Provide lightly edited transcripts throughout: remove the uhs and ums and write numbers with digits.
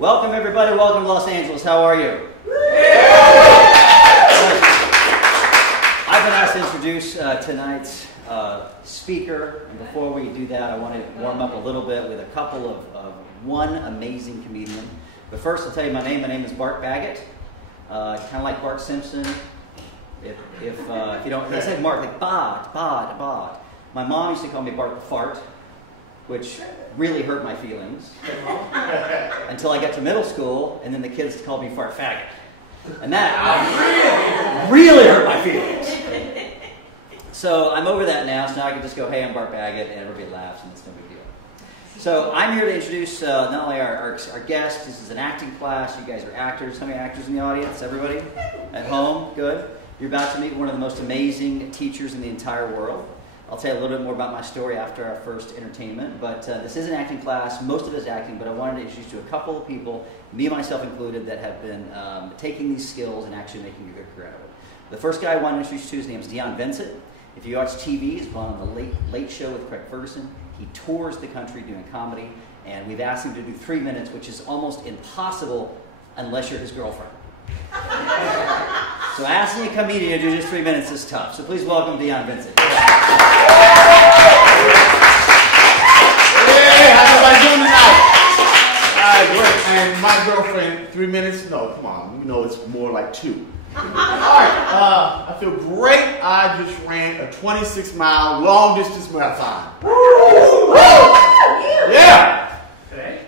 Welcome everybody, welcome to Los Angeles. How are you? I've been asked to introduce tonight's speaker, and before we do that I want to warm up a little bit with a couple of one amazing comedian. But first I'll tell you my name. My name is Bart Baggett, kind of like Bart Simpson. If you don't, they said Bart, like Bart. My mom used to call me Bart the Fart, which really hurt my feelings until I got to middle school, and then the kids called me Fart Faggot. And that really hurt my feelings. So I'm over that now, so now I can just go, hey, I'm Bart Baggett, and everybody laughs, and it's no big deal. So I'm here to introduce not only our guest. This is an acting class. You guys are actors. How many actors in the audience? Everybody? At home? Good. You're about to meet one of the most amazing teachers in the entire world. I'll tell you a little bit more about my story after our first entertainment, but this is an acting class. Most of it is acting, but I wanted to introduce you to a couple of people, me and myself included, that have been taking these skills and actually making a good career out of it. The first guy I want to introduce you to, his name is Dion Vincent. If you watch TV, he's gone on the Late Show with Craig Ferguson. He tours the country doing comedy, and we've asked him to do 3 minutes, which is almost impossible unless you're his girlfriend. So asking a comedian to do just 3 minutes is tough. So please welcome Dion Vincent. Hey, how everybody doing tonight? Great. And my girlfriend, 3 minutes? No, come on. You know it's more like 2. All right. I feel great. I just ran a 26-mile long-distance marathon. Woo! Yeah.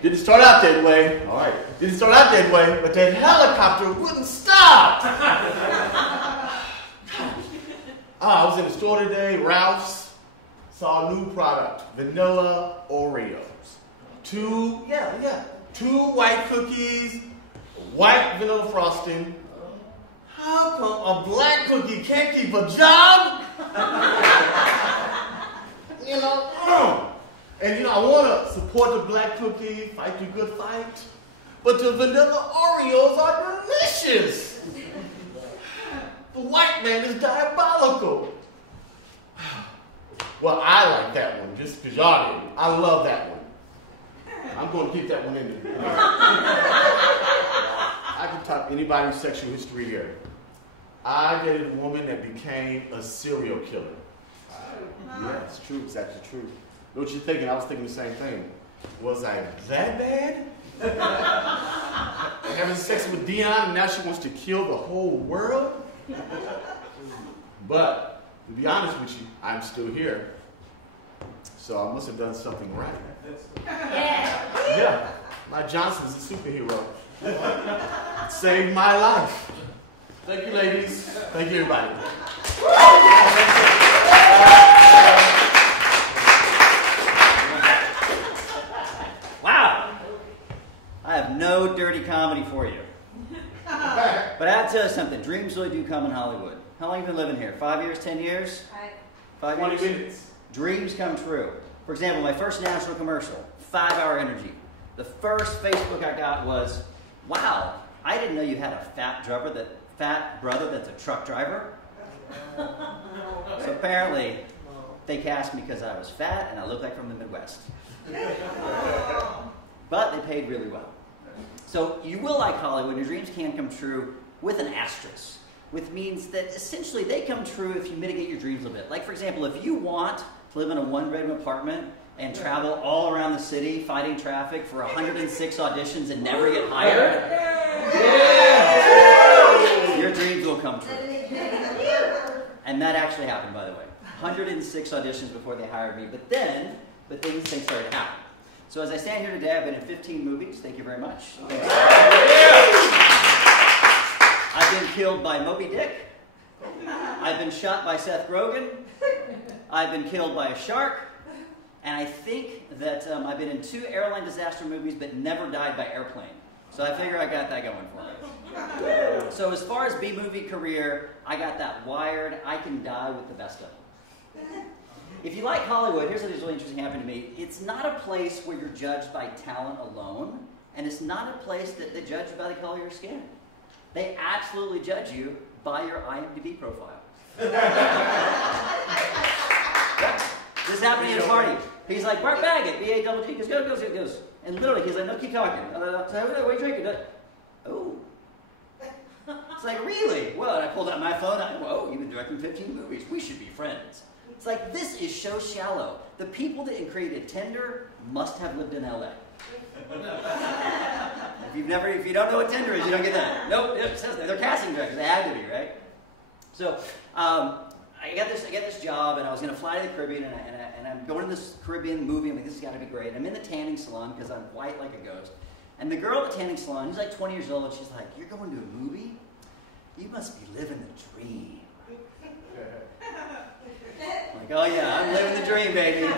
Didn't start out that way. All right. Didn't start out that way, but that helicopter wouldn't stop. I was in the store today, Ralph's, saw a new product, vanilla Oreos. Two white cookies, white vanilla frosting. How come a black cookie can't keep a job? And I want to support the black cookie, fight the good fight, but the vanilla Oreos are delicious. The white man is diabolical. Well, I like that one, just because y'all didn't. I love that one. I'm going to keep that one in there. I can top anybody's sexual history here. I dated a woman that became a serial killer. Yeah, it's true. It's actually true. Know what you're thinking? I was thinking the same thing. Was I that bad? Having sex with Dion, and now she wants to kill the whole world? But, to be honest with you, I'm still here. So I must have done something right. Yeah. My Johnson's a superhero. Saved my life. Thank you, ladies. Thank you, everybody. Wow. I have no dirty comedy for you. But I have to tell you something. Dreams really do come in Hollywood. How long have you been living here? 5 years, 10 years? 5 years? 20 minutes. Dreams come true. For example, my first national commercial, 5-hour energy. The first Facebook I got was, wow, I didn't know you had a fat brother that's a truck driver. So apparently, they cast me because I was fat and I looked like from the Midwest. But they paid really well. So you will like Hollywood. Your dreams can come true with an asterisk, which means that essentially they come true if you mitigate your dreams a little bit. Like, for example, if you want to live in a one-bedroom apartment and travel all around the city fighting traffic for 106 auditions and never get hired, your dreams will come true. And that actually happened, by the way. 106 auditions before they hired me, but things started to happen. So as I stand here today, I've been in 15 movies. Thank you very much. I've been killed by Moby Dick. I've been shot by Seth Rogen. I've been killed by a shark. And I think that I've been in 2 airline disaster movies, but never died by airplane. So I figure I got that going for me. So as far as B-movie career, I got that wired. I can die with the best of them. If you like Hollywood, here's what is really interesting happened to me. It's not a place where you're judged by talent alone, and it's not a place that they judge you by the color of your skin. They absolutely judge you by your IMDb profile. This is happening at a party. He's like, Bart Baggett, B-A-G-G. He goes. And literally, he's like, no, keep talking. So, what are you drinking? Oh. It's like, really? Well, and I pulled out my phone. Whoa, you've been directing 15 movies. We should be friends. It's like, this is so shallow. The people that created Tinder must have lived in L.A. If you don't know what Tinder is, you don't get that. Nope, it says they're casting directors. They had to be, right? So, I got this job, and I was going to fly to the Caribbean, and I'm going to this Caribbean movie. I'm like, this has got to be great. And I'm in the tanning salon because I'm white like a ghost. And the girl at the tanning salon, who's like 20 years old, and she's like, you're going to a movie? You must be living the dream. I'm like, oh yeah, I'm living the dream, baby.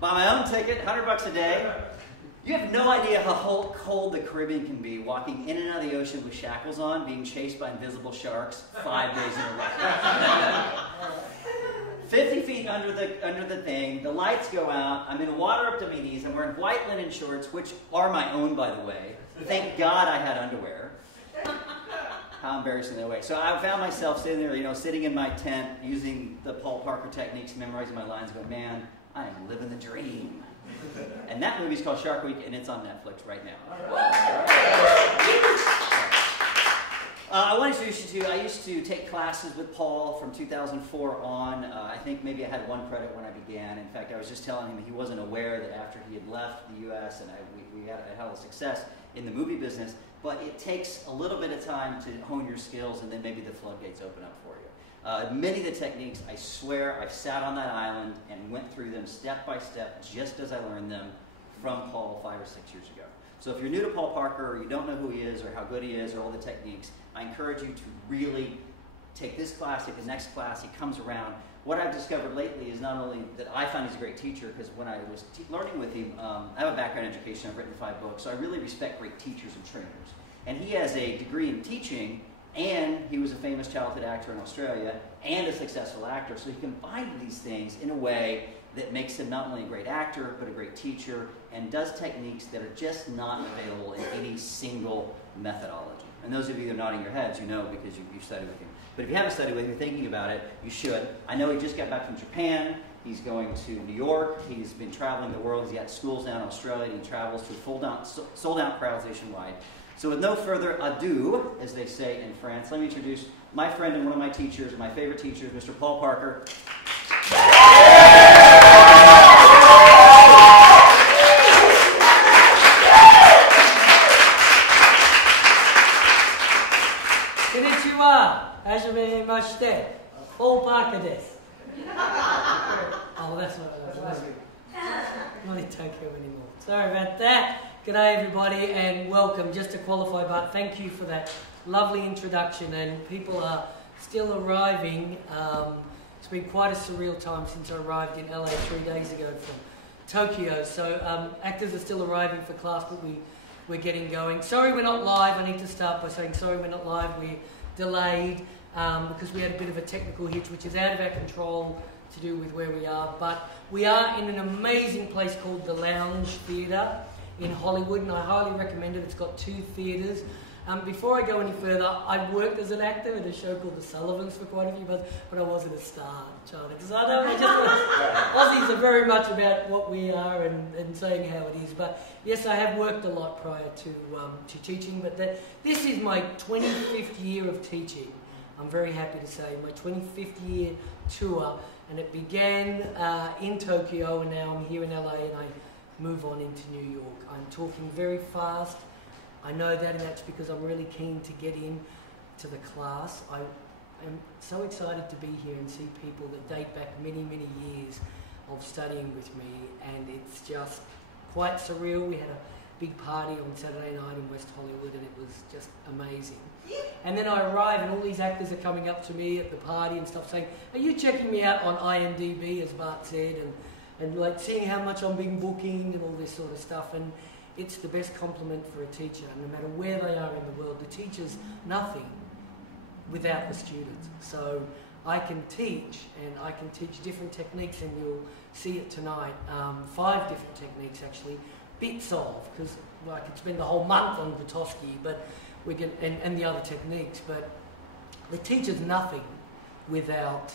Buy my own ticket, $100 a day. You have no idea how cold the Caribbean can be, walking in and out of the ocean with shackles on, being chased by invisible sharks 5 days in a row. 50 feet under the thing, the lights go out, I'm in water up to my knees, I'm wearing white linen shorts, which are my own, by the way. Thank God I had underwear. How embarrassing that way. So I found myself sitting there, sitting in my tent, using the Paul Parker techniques, memorizing my lines, going, man, I am living the dream. And that movie's called Shark Week, and it's on Netflix right now. I want to introduce you to, I used to take classes with Paul from 2004 on. I think maybe I had 1 credit when I began. In fact, I was just telling him he wasn't aware that after he had left the U.S. and we had a lot of success in the movie business, but it takes a little bit of time to hone your skills, and then maybe the floodgates open up for you. Many of the techniques, I swear, I've sat on that island and went through them step by step, just as I learned them from Paul 5 or 6 years ago. So if you're new to Paul Parker, or you don't know who he is, or how good he is, or all the techniques, I encourage you to really take this class, take the next class. He comes around. What I've discovered lately is not only that I find he's a great teacher, because when I was learning with him, I have a background in education. I've written 5 books, so I really respect great teachers and trainers. And he has a degree in teaching, and he was a famous childhood actor in Australia, and a successful actor. So he combined these things in a way that makes him not only a great actor, but a great teacher, and does techniques that are just not available in any single methodology. And those of you that are nodding your heads, you know, because you've studied with him. But if you haven't studied with him, you're thinking about it, you should. I know he just got back from Japan. He's going to New York. He's been traveling the world. He's got schools down in Australia, and he travels to sold-out crowds nationwide. So with no further ado, as they say in France, let me introduce my friend and one of my teachers, my favorite teachers, Mr. Paul Parker. Konnichiwa. Hajime mashite. Paul Parker desu. Oh, that's not in Tokyo anymore. Sorry about that. G'day everybody and welcome. Just to qualify, but thank you for that lovely introduction, and people are still arriving. It's been quite a surreal time since I arrived in LA 3 days ago from Tokyo, so actors are still arriving for class, but we're getting going. Sorry we're not live. I need to start by saying sorry we're not live. We're delayed because we had a bit of a technical hitch, which is out of our control to do with where we are, but we are in an amazing place called the Lounge Theatre in Hollywood, and I highly recommend it. It's got 2 theatres. Before I go any further, I worked as an actor in a show called The Sullivans for quite a few months, but I wasn't a star child. Because Aussies are very much about what we are and saying how it is. But yes, I have worked a lot prior to teaching, but this is my 25th year of teaching. I'm very happy to say my 25th year tour, and it began in Tokyo, and now I'm here in LA, and I move on into New York. I'm talking very fast. I know that, and that's because I'm really keen to get in to the class. I am so excited to be here and see people that date back many, many years of studying with me, and it's just quite surreal. We had a big party on Saturday night in West Hollywood, and it was just amazing. And then I arrive, and all these actors are coming up to me at the party and stuff saying, are you checking me out on IMDb, as Bart said, and like seeing how much I'm being booking and all this sort of stuff. And it's the best compliment for a teacher, no matter where they are in the world. The teacher's nothing without the students. So I can teach, and I can teach different techniques, and you'll see it tonight. 5 different techniques actually, bits of, because I could spend the whole month on Butowski, but we can, and the other techniques, but the teacher's nothing without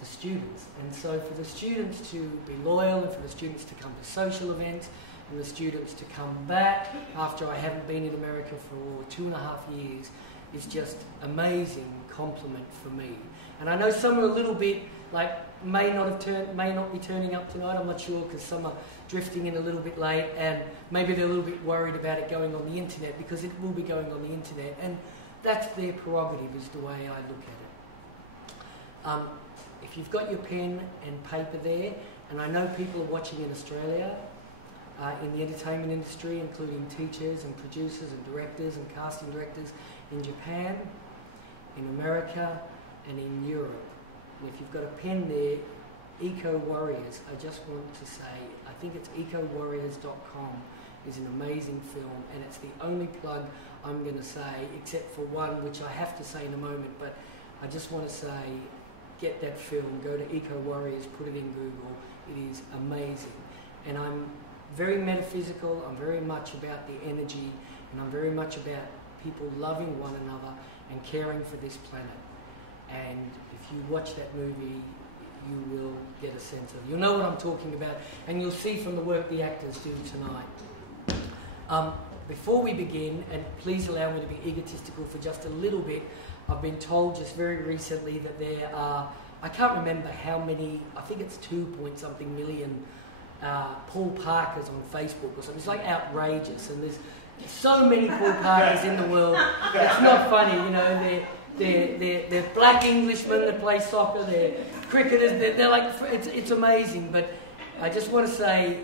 the students. And so for the students to be loyal and for the students to come to social events and the students to come back after I haven't been in America for 2.5 years is just amazing compliment for me. And I know some are a little bit like may not be turning up tonight. I'm not sure because some are drifting in a little bit late and maybe they're a little bit worried about it going on the internet because it will be going on the internet and that's their prerogative is the way I look at it. If you've got your pen and paper there, and I know people are watching in Australia, in the entertainment industry, including teachers and producers and directors and casting directors in Japan, in America, and in Europe. And if you've got a pen there, Eco Warriors, I just want to say, I think it's ecowarriors.com, is an amazing film, and it's the only plug I'm going to say, except for one which I have to say in a moment, but I just want to say, get that film, go to Eco Warriors, put it in Google, it is amazing. And I'm very metaphysical, I'm very much about the energy, and I'm very much about people loving one another and caring for this planet. And if you watch that movie, you will get a sense of it. You'll know what I'm talking about, and you'll see from the work the actors do tonight. Before we begin, and please allow me to be egotistical for just a little bit, I've been told just very recently that there are, I can't remember how many, I think it's 2-point-something million Paul Parkers on Facebook or something. It's like outrageous, and there's so many Paul Parkers in the world. It's not funny, you know. They're black Englishmen that play soccer. They're cricketers. They're like, it's amazing. But I just want to say,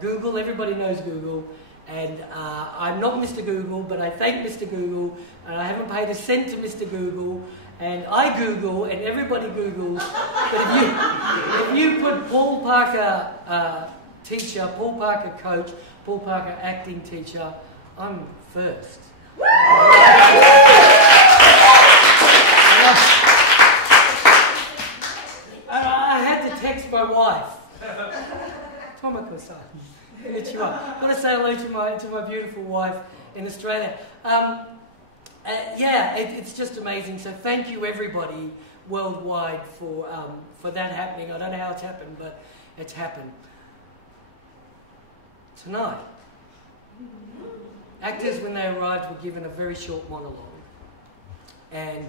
Google. Everybody knows Google. And I'm not Mr. Google, but I thank Mr. Google, and I haven't paid a cent to Mr. Google, and I Google, and everybody Googles. But if you put Paul Parker teacher, Paul Parker coach, Paul Parker acting teacher, I'm first. I had to text my wife. Tomoko-san. I want to say hello to my beautiful wife in Australia. It's just amazing. So thank you everybody worldwide for that happening. I don't know how it's happened, but it's happened. Tonight, actors when they arrived were given a very short monologue, and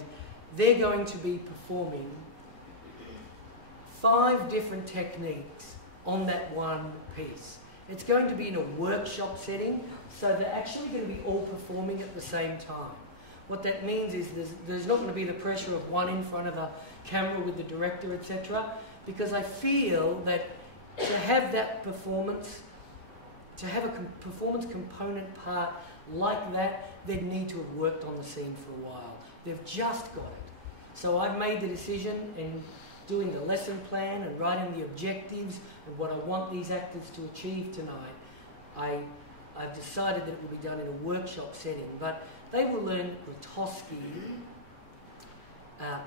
they're going to be performing 5 different techniques on that one piece. It's going to be in a workshop setting, so they're actually going to be all performing at the same time. What that means is there's not going to be the pressure of one in front of the camera with the director, etc. Because I feel that to have that performance, to have a performance component part like that, they'd need to have worked on the scene for a while. They've just got it. So I've made the decision in doing the lesson plan and writing the objectives and what I want these actors to achieve tonight. I've decided that it will be done in a workshop setting, but they will learn Grotowski,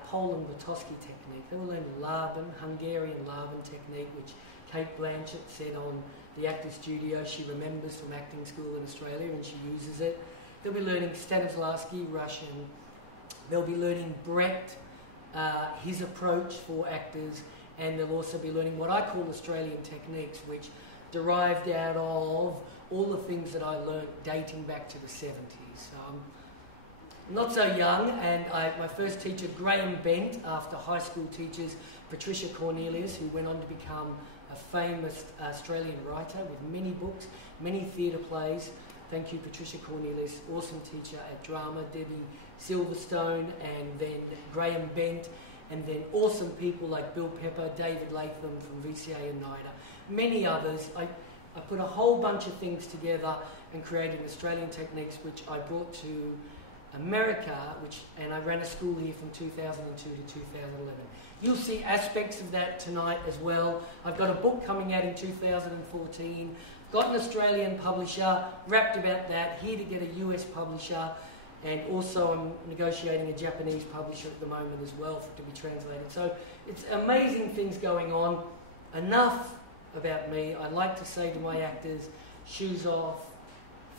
Poland Grotowski technique. They will learn Laban, Hungarian Laban technique, which Kate Blanchett said on the Actors Studio she remembers from acting school in Australia and she uses it. They'll be learning Stanislavski, Russian. They'll be learning Brecht, his approach for actors, and they'll also be learning what I call Australian techniques, which derived out of all the things that I learnt dating back to the 70s. So I'm not so young, and my first teacher, Graham Bent, after high school teachers, Patricia Cornelius, who went on to become a famous Australian writer with many books, many theatre plays. Thank you, Patricia Cornelius, awesome teacher at drama, Debbie Silverstone, and then Graham Bent, and then awesome people like Bill Pepper, David Latham from VCA and NIDA, many others. I put a whole bunch of things together and created Australian techniques, which I brought to America, and I ran a school here from 2002 to 2011. You'll see aspects of that tonight as well. I've got a book coming out in 2014. Got an Australian publisher, wrapped about that, here to get a US publisher, and also I'm negotiating a Japanese publisher at the moment as well to be translated. So it's amazing things going on. Enough about me. I'd like to say to my actors, shoes off,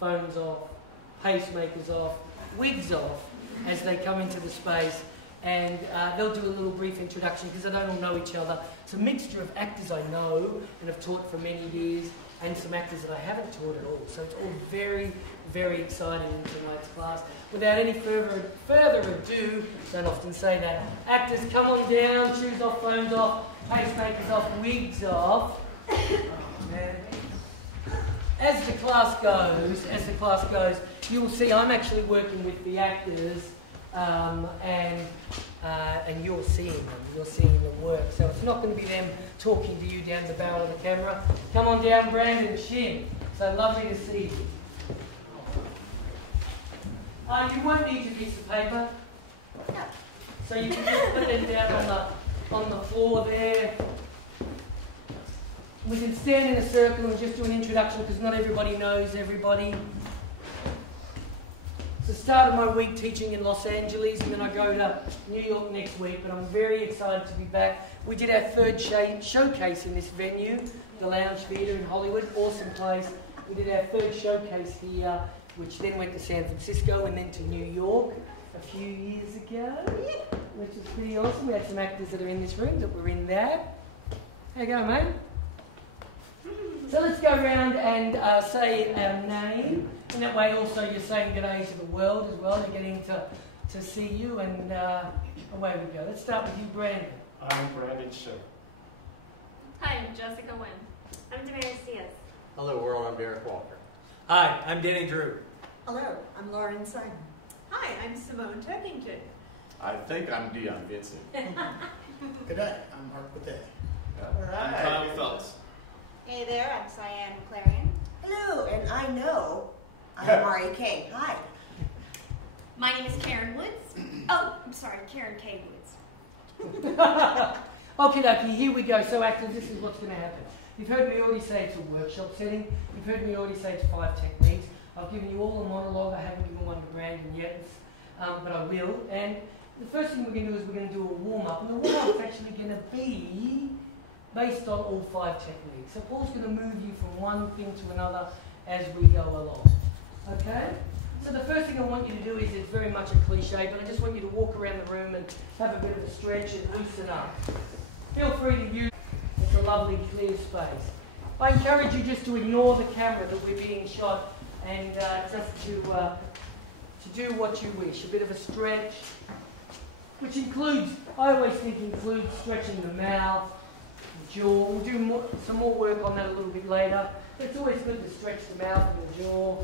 phones off, pacemakers off, wigs off as they come into the space, and they'll do a little brief introduction because they don't all know each other. It's a mixture of actors I know and have taught for many years, and some actors that I haven't taught at all. So it's all very, very exciting in tonight's class. Without any further ado, don't often say that, actors, come on down, shoes off, phones off, pacemakers off, wigs off. As the class goes, you will see I'm actually working with the actors, and you're seeing them work. So it's not going to be them talking to you down the barrel of the camera. Come on down, Brandon Shin. So lovely to see you. You won't need your piece of paper, so you can just put them down on the floor there. We can stand in a circle and just do an introduction because not everybody knows everybody. It's the start of my week teaching in Los Angeles, and then I go to New York next week, but I'm very excited to be back. We did our third showcase in this venue, the Lounge Theatre in Hollywood, awesome place. We did our third showcase here, which then went to San Francisco and then to New York a few years ago, which was pretty awesome. We had some actors that are in this room that were in there. How you going, mate? So let's go around and say our name, and that way also you're saying good day to the world as well. They're getting to see you, and away we go. Let's start with you, Brandon. I'm Brandon Shin. Hi, I'm Jessica Wynn. I'm Damaris Diaz. Hello world, I'm Derek Walker. Hi, I'm Danny Drew. Hello, I'm Lauren Simon. Hi, I'm Simone Turkington. I think I'm Dion Vincent. Good day, I'm Mark Bethea. I'm Kyle Phelps. Hey there, I'm Cyan McLarian. Hello, and I know I'm Mari King. Hi. My name is Karen Woods. Oh, I'm sorry, Karen K. Woods. Okay, dokie, here we go. So actors, this is what's going to happen. You've heard me already say it's a workshop setting. You've heard me already say it's 5 techniques. I've given you all a monologue. I haven't given one to Brandon yet, but I will. And the first thing we're going to do is we're going to do a warm-up. And the warm-up is actually going to be based on all 5 techniques. So Paul's going to move you from one thing to another as we go along. Okay? So the first thing I want you to do is, it's very much a cliche, but I just want you to walk around the room and have a bit of a stretch and loosen up. Feel free to use it. It's a lovely clear space. I encourage you just to ignore the camera that we're being shot and just to do what you wish. A bit of a stretch, which includes, I always think includes stretching the mouth, the jaw. We'll do some more work on that a little bit later. It's always good to stretch the mouth and the jaw.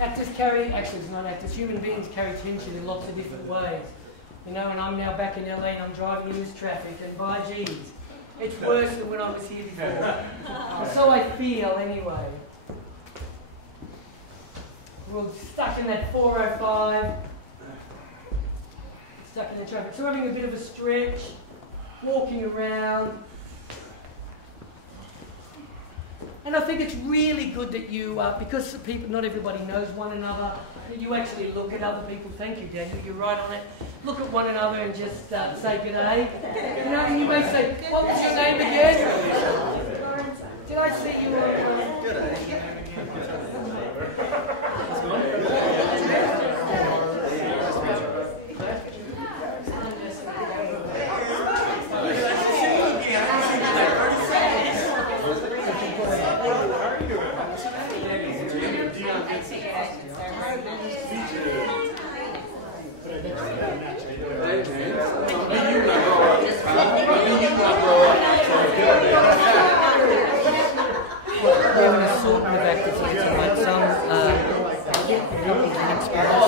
Actors carry, actually it's not actors, human beings carry tension in lots of different ways. You know, and I'm now back in LA and I'm driving in this traffic, and by geez, it's worse than when I was here before. So I feel anyway. We're stuck in that 405, stuck in the traffic. So we're having a bit of a stretch, walking around. And I think it's really good that you, because people, not everybody knows one another, that you actually look at other people. Thank you, Daniel, you're right on it. Look at one another and just say good day. You know, and you may say, what was your name again? Did I see you on good day?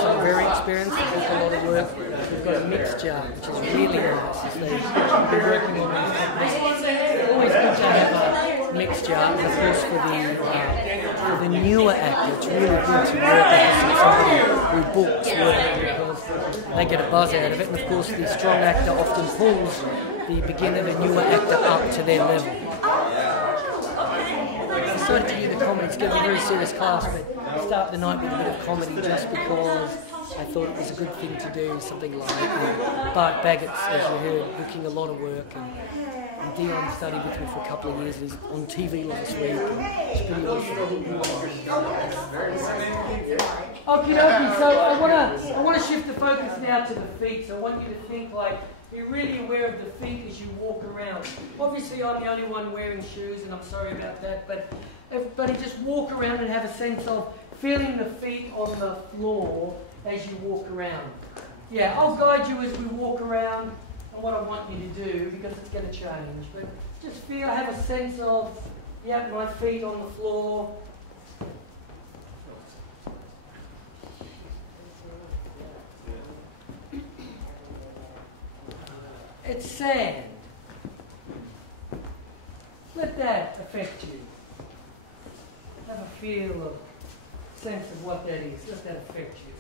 Some very experienced, we've got a lot of work. We've got a mixed jar, which is really nice. We've been working on these techniques. It's always good to have a mixed jar, and of course for the newer actor, it's really good to work with somebody who books work because they get a buzz out of it, and of course the strong actor often pulls the beginner, the newer actor up to their level. I decided to do the comedy. It's going to be a very serious class, but start the night with a bit of comedy just because I thought it was a good thing to do, something like Bart Baggett's, as you heard, booking a lot of work. And Dion studied with me for a couple of years, and he's on TV last week. It's pretty awesome. Okay, so I want to shift the focus now to the feet. So I want you to think like you're really aware of the feet as you walk around. Obviously, I'm the only one wearing shoes, and I'm sorry about that, but everybody just walk around and have a sense of feeling the feet on the floor as you walk around. Yeah, I'll guide you as we walk around and what I want you to do because it's going to change. But just feel, have a sense of, yeah, my feet on the floor. It's sand. Let that affect you. Have a feel of, sense of what that is. Let that affect you.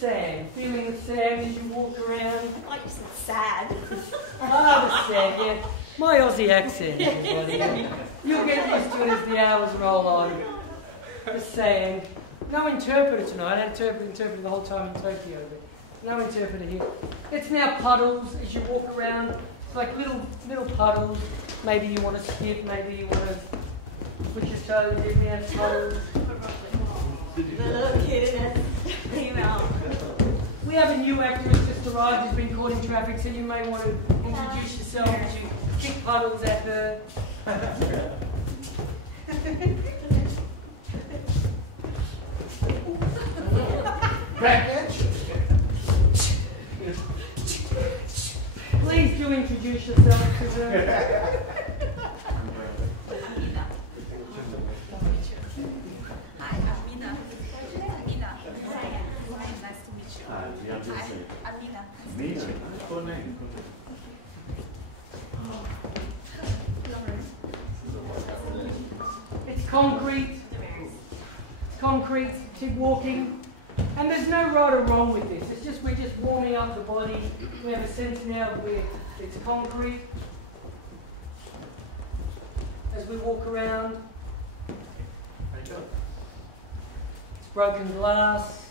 Sand, feeling the sand as you walk around. I like you said sad. Ah, the sand, yeah. My Aussie accent, everybody. You'll get used to it as the hours roll on. The sand. No interpreter tonight. I had interpreter the whole time in Tokyo, but no interpreter here. It's now puddles as you walk around. It's like little puddles. Maybe you want to skip, maybe you want to put your toes in there, puddles. The kid in it. We have a new actor who's just arrived who's been caught in traffic, so you may want to introduce yourself as you kick puddles at her. Please do introduce yourself to her. It's concrete. It's concrete. Keep walking. And there's no right or wrong with this. It's just we're just warming up the body. We have a sense now where it's concrete. As we walk around. It's broken glass.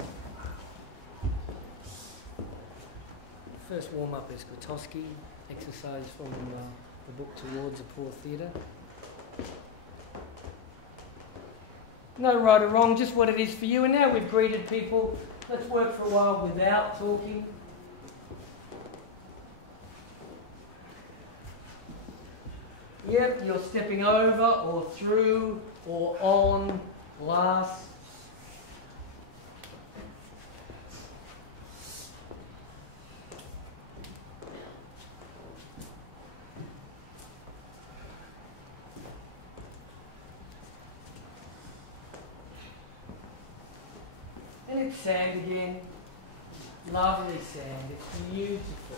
First warm-up is Grotowski, exercise from the book Towards a Poor Theatre. No right or wrong, just what it is for you. And now we've greeted people. Let's work for a while without talking. Yep, you're stepping over or through or on glass. And it's sand again. Lovely sand. It's beautiful.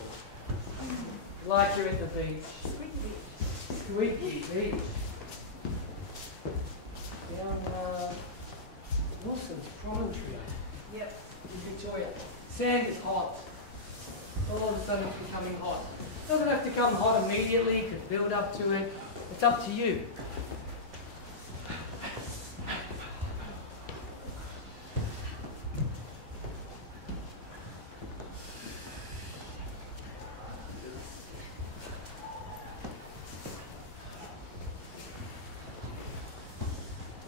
Like you're at the beach. Squeaky beach. Down Wilson's Promontory. Yep. In Victoria. Sand is hot. All of a sudden it's becoming hot. It doesn't have to come hot immediately. You could build up to it. It's up to you.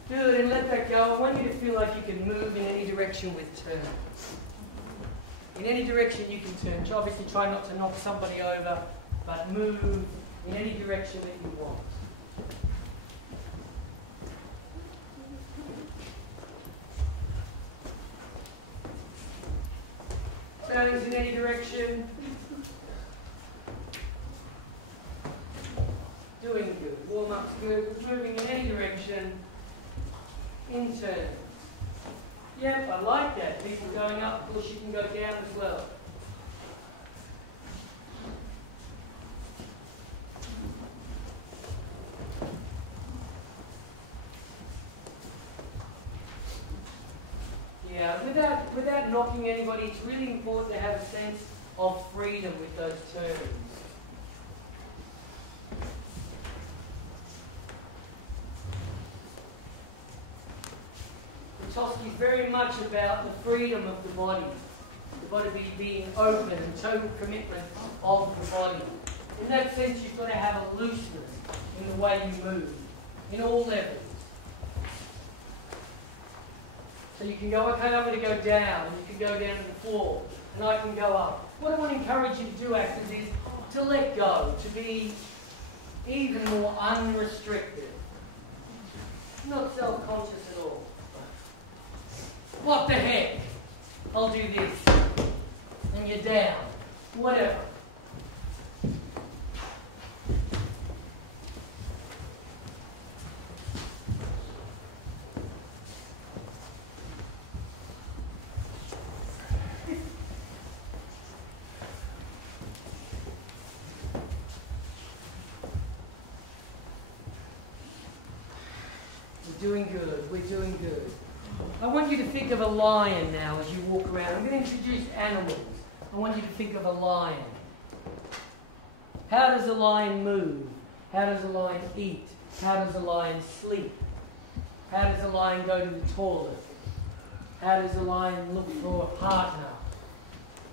Good, and let that go. I want you to feel like you can move in any direction with turn. In any direction you can turn. Obviously try not to knock somebody over, but move in any direction that you want. Turns in any direction. Doing good. Warm-up's good. Moving in any direction. In turn. Yep, I like that. People going up, of course you can go down as well. Yeah, without without knocking anybody, it's really important to have a sense of freedom with those terms. Vygotsky is very much about the freedom of the body being open and total commitment of the body. In that sense, you've got to have a looseness in the way you move, in all levels. So you can go, okay, I'm going to go down, and you can go down to the floor, and I can go up. What I want to encourage you to do, actors, is to let go, to be even more unrestricted. Not self-conscious at all. What the heck? I'll do this. And you're down. Whatever. We're doing good. We're doing good. I want you to think of a lion now as you walk around. I'm going to introduce animals. I want you to think of a lion. How does a lion move? How does a lion eat? How does a lion sleep? How does a lion go to the toilet? How does a lion look for a partner?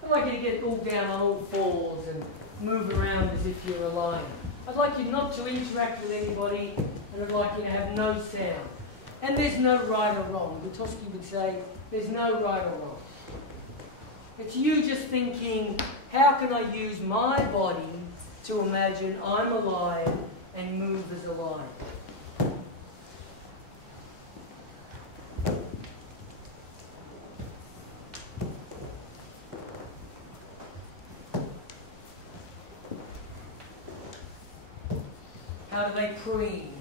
I'd like you to get all down on all fours and move around as if you're a lion. I'd like you not to interact with anybody, and I'd like you to have no sound. And there's no right or wrong. Vygotsky would say, there's no right or wrong. It's you just thinking, how can I use my body to imagine I'm a lion and move as a lion? How do they preen?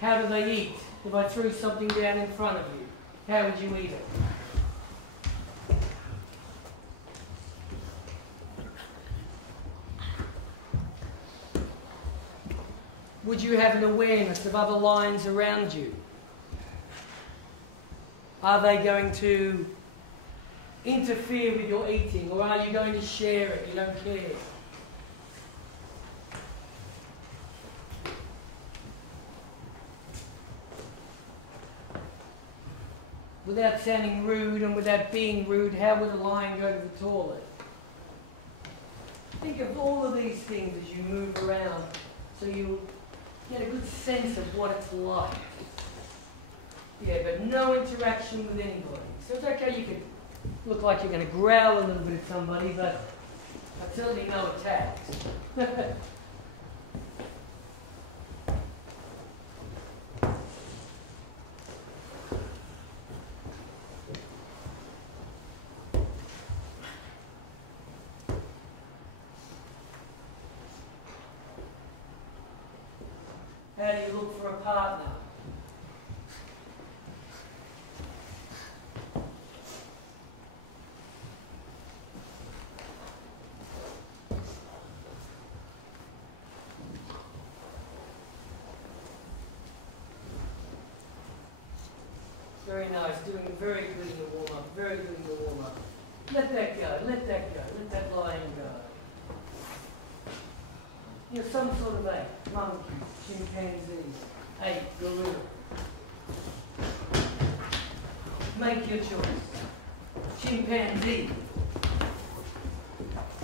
How do they eat? If I threw something down in front of you, how would you eat it? Would you have an awareness of other lions around you? Are they going to interfere with your eating, or are you going to share it? You don't care. Without sounding rude and without being rude, how would a lion go to the toilet? Think of all of these things as you move around so you get a good sense of what it's like. Yeah, but no interaction with anybody. So it's okay, you could look like you're going to growl a little bit at somebody, but certainly no attacks. How do you look for a partner? Very nice, doing very good in the warm-up, very good in the warm-up. Let that go, let that go, let that lion go. You're some sort of a monkey, chimpanzee, ape, gorilla. Make your choice. Chimpanzee.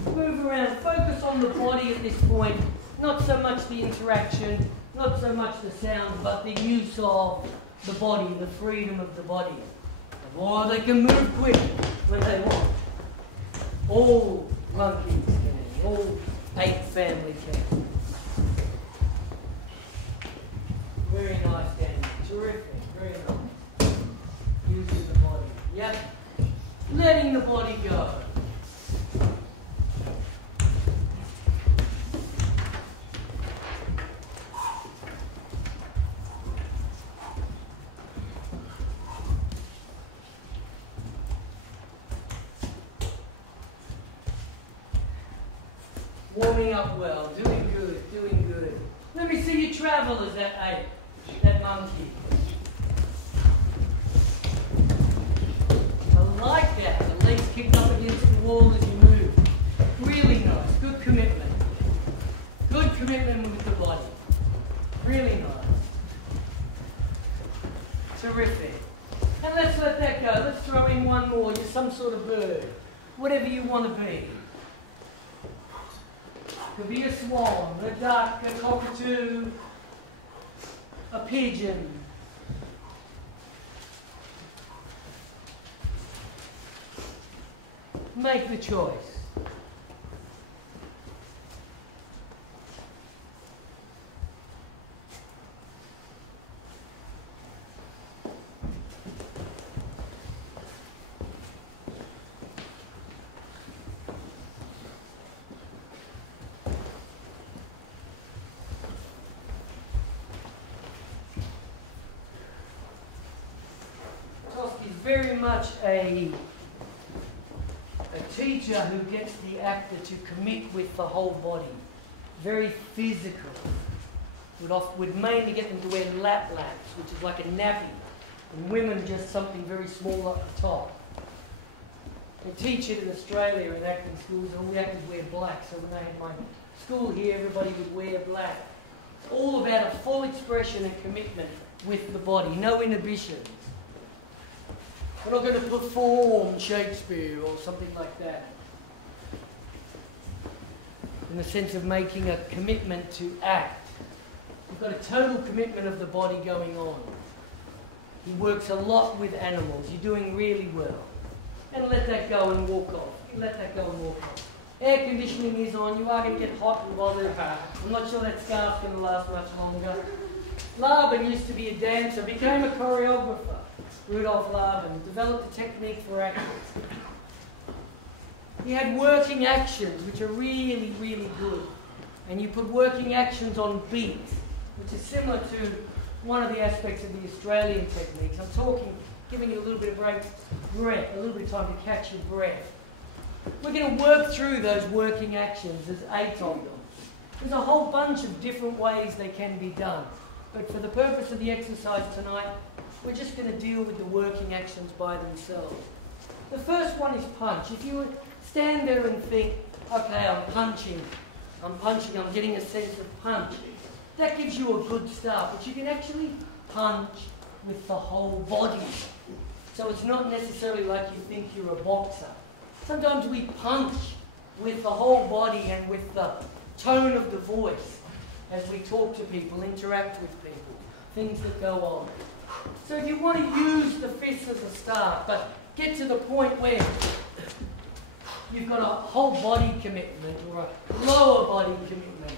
Move around, focus on the body at this point. Not so much the interaction, not so much the sound, but the use of the body, the freedom of the body. Or they can move quick when they want. All monkeys can, all ape family can. Very nice, Danny. Terrific. Very nice. Using the body. Yep. Letting the body go. Warming up well, doing good, doing good. Let me see you travel as that ape, that monkey. I like that. The legs kicked up against the wall as you move. Really nice. Good commitment. Good commitment with the body. Really nice. Terrific. And let's let that go. Let's throw in one more. You're some sort of bird. Whatever you want to be. Could be a swan, a duck, a cockatoo, a pigeon. Make the choice. Very much a teacher who gets the actor to commit with the whole body. Very physical. Would mainly get them to wear lap lamps, which is like a nappy, and women just something very small up the top. They teach it in Australia in acting schools, and all the actors wear black, so when they had my school here, everybody would wear black. It's all about a full expression and commitment with the body, no inhibitions. We're not going to perform Shakespeare or something like that. In the sense of making a commitment to act. You've got a total commitment of the body going on. He works a lot with animals. You're doing really well. And let that go and walk off. You let that go and walk off. Air conditioning is on. You are going to get hot and bothered. I'm not sure that scarf's going to last much longer. Laban used to be a dancer, became a choreographer. Rudolf Laban developed a technique for actors. He had working actions, which are really, really good. And you put working actions on beat, which is similar to one of the aspects of the Australian techniques. I'm talking, giving you a little bit of breath, a little bit of time to catch your breath. We're going to work through those working actions. There's 8 of them. There's a whole bunch of different ways they can be done. But for the purpose of the exercise tonight, we're just going to deal with the working actions by themselves. The first one is punch. If you would stand there and think, okay, I'm punching, I'm getting a sense of punch, that gives you a good start. But you can actually punch with the whole body. So it's not necessarily like you think you're a boxer. Sometimes we punch with the whole body and with the tone of the voice as we talk to people, interact with people, things that go on. So you want to use the fists as a start, but get to the point where you've got a whole body commitment or a lower body commitment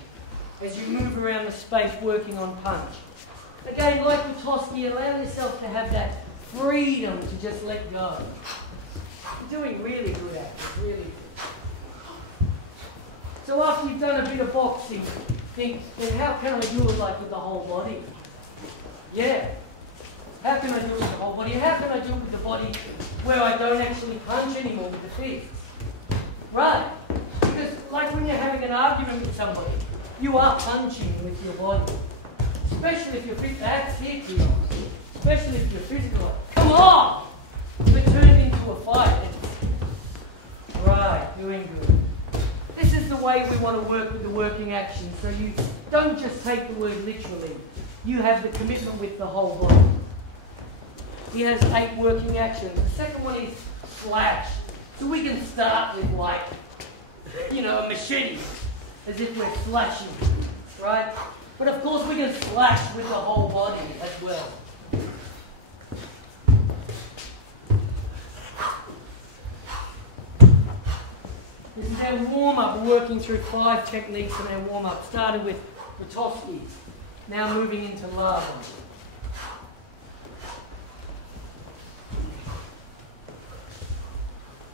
as you move around the space working on punch. Again, like with Toski, allow yourself to have that freedom to just let go. You're doing really good at it, really good. So after you've done a bit of boxing, think, then how can I do it like with the whole body? Yeah. How can I do it with the whole body? How can I do it with the body where I don't actually punch anymore with the fists? Right. Because like when you're having an argument with somebody, you are punching with your body. Especially if you're physical. That's it, you know. Especially if you're physical. Come on! We're turned into a fight. Right, doing good. This is the way we want to work with the working action. So you don't just take the word literally. You have the commitment with the whole body. He has 8 working actions. The second one is slash. So we can start with like, a machete, as if we're slashing, right? But of course we can slash with the whole body as well. This is our warm-up. We're working through 5 techniques in our warm-up, starting with Witowski, now moving into Laban.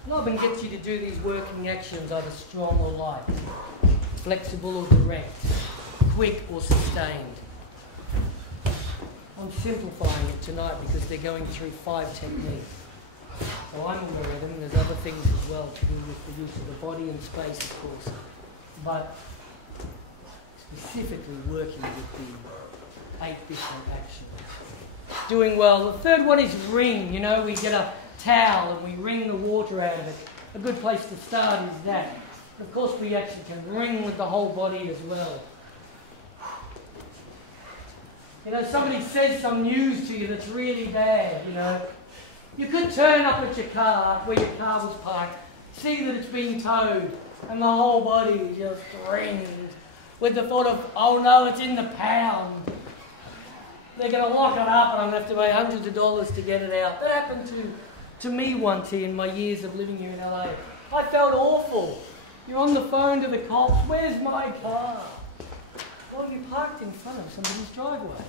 Laban gets you to do these working actions either strong or light, flexible or direct, quick or sustained. I'm simplifying it tonight because they're going through 5 techniques. So I'm aware of them, and there's other things as well to do with the use of the body and space, of course. But specifically working with 8 different actions. Doing well. The third one is ring. You know, we get a towel and we wring the water out of it. A good place to start is that. Of course, we actually can wring with the whole body as well. You know, somebody says some news to you that's really bad, you know. You could turn up at your car, where your car was parked, see that it's been towed, and the whole body is just wringed with the thought of, oh no, it's in the pound. They're going to lock it up and I'm going to have to pay hundreds of dollars to get it out. That happened to me once in my years of living here in LA. I felt awful. You're on the phone to the cops, where's my car? Well, you parked in front of somebody's driveway.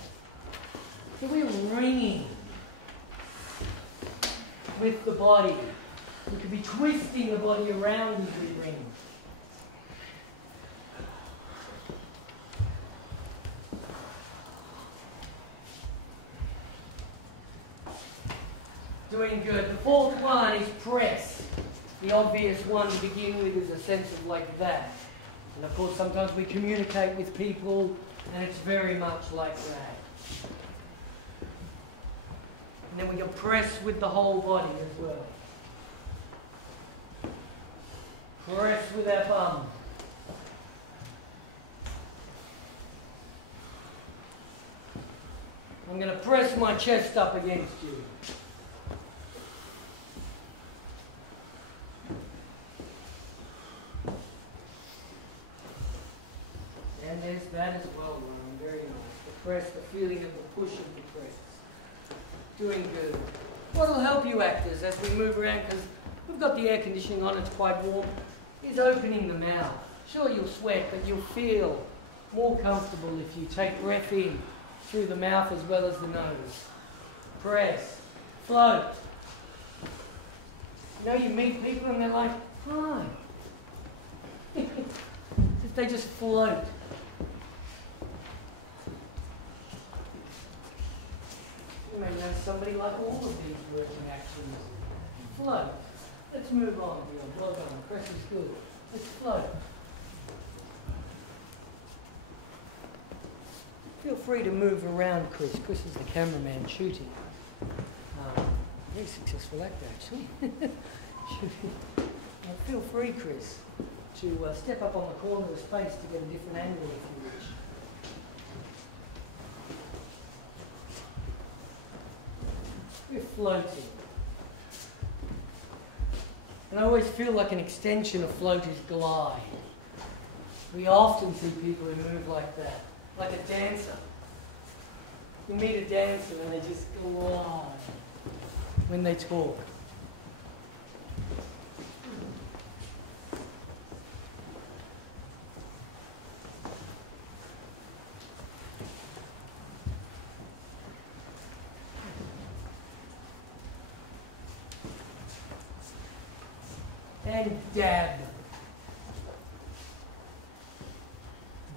So we're wringing with the body. We could be twisting the body around as we wring. Doing good. The fourth one is press. The obvious one to begin with is a sense of like that. And of course sometimes we communicate with people and it's very much like that. And then we can press with the whole body as well. Press with our bum. I'm going to press my chest up against you. And there's that as well, Ron. Very nice. The press, the feeling of the push of the press. Doing good. What will help you actors as we move around, because we've got the air conditioning on, it's quite warm, is opening the mouth. Sure, you'll sweat, but you'll feel more comfortable if you take breath in through the mouth as well as the nose. Press. Float. You know, you meet people and they're like, hi. They just float. You may know somebody like all of these working actions. Float. Let's move on. Well done. Press is good. Let's float. Feel free to move around, Chris. Chris is the cameraman shooting. Very successful actor, actually. Feel free, Chris, to step up on the corner of space to get a different angle if you wish. We're floating. And I always feel like an extension of float is glide. We often see people who move like that, like a dancer. You meet a dancer and they just glide when they talk. And dab.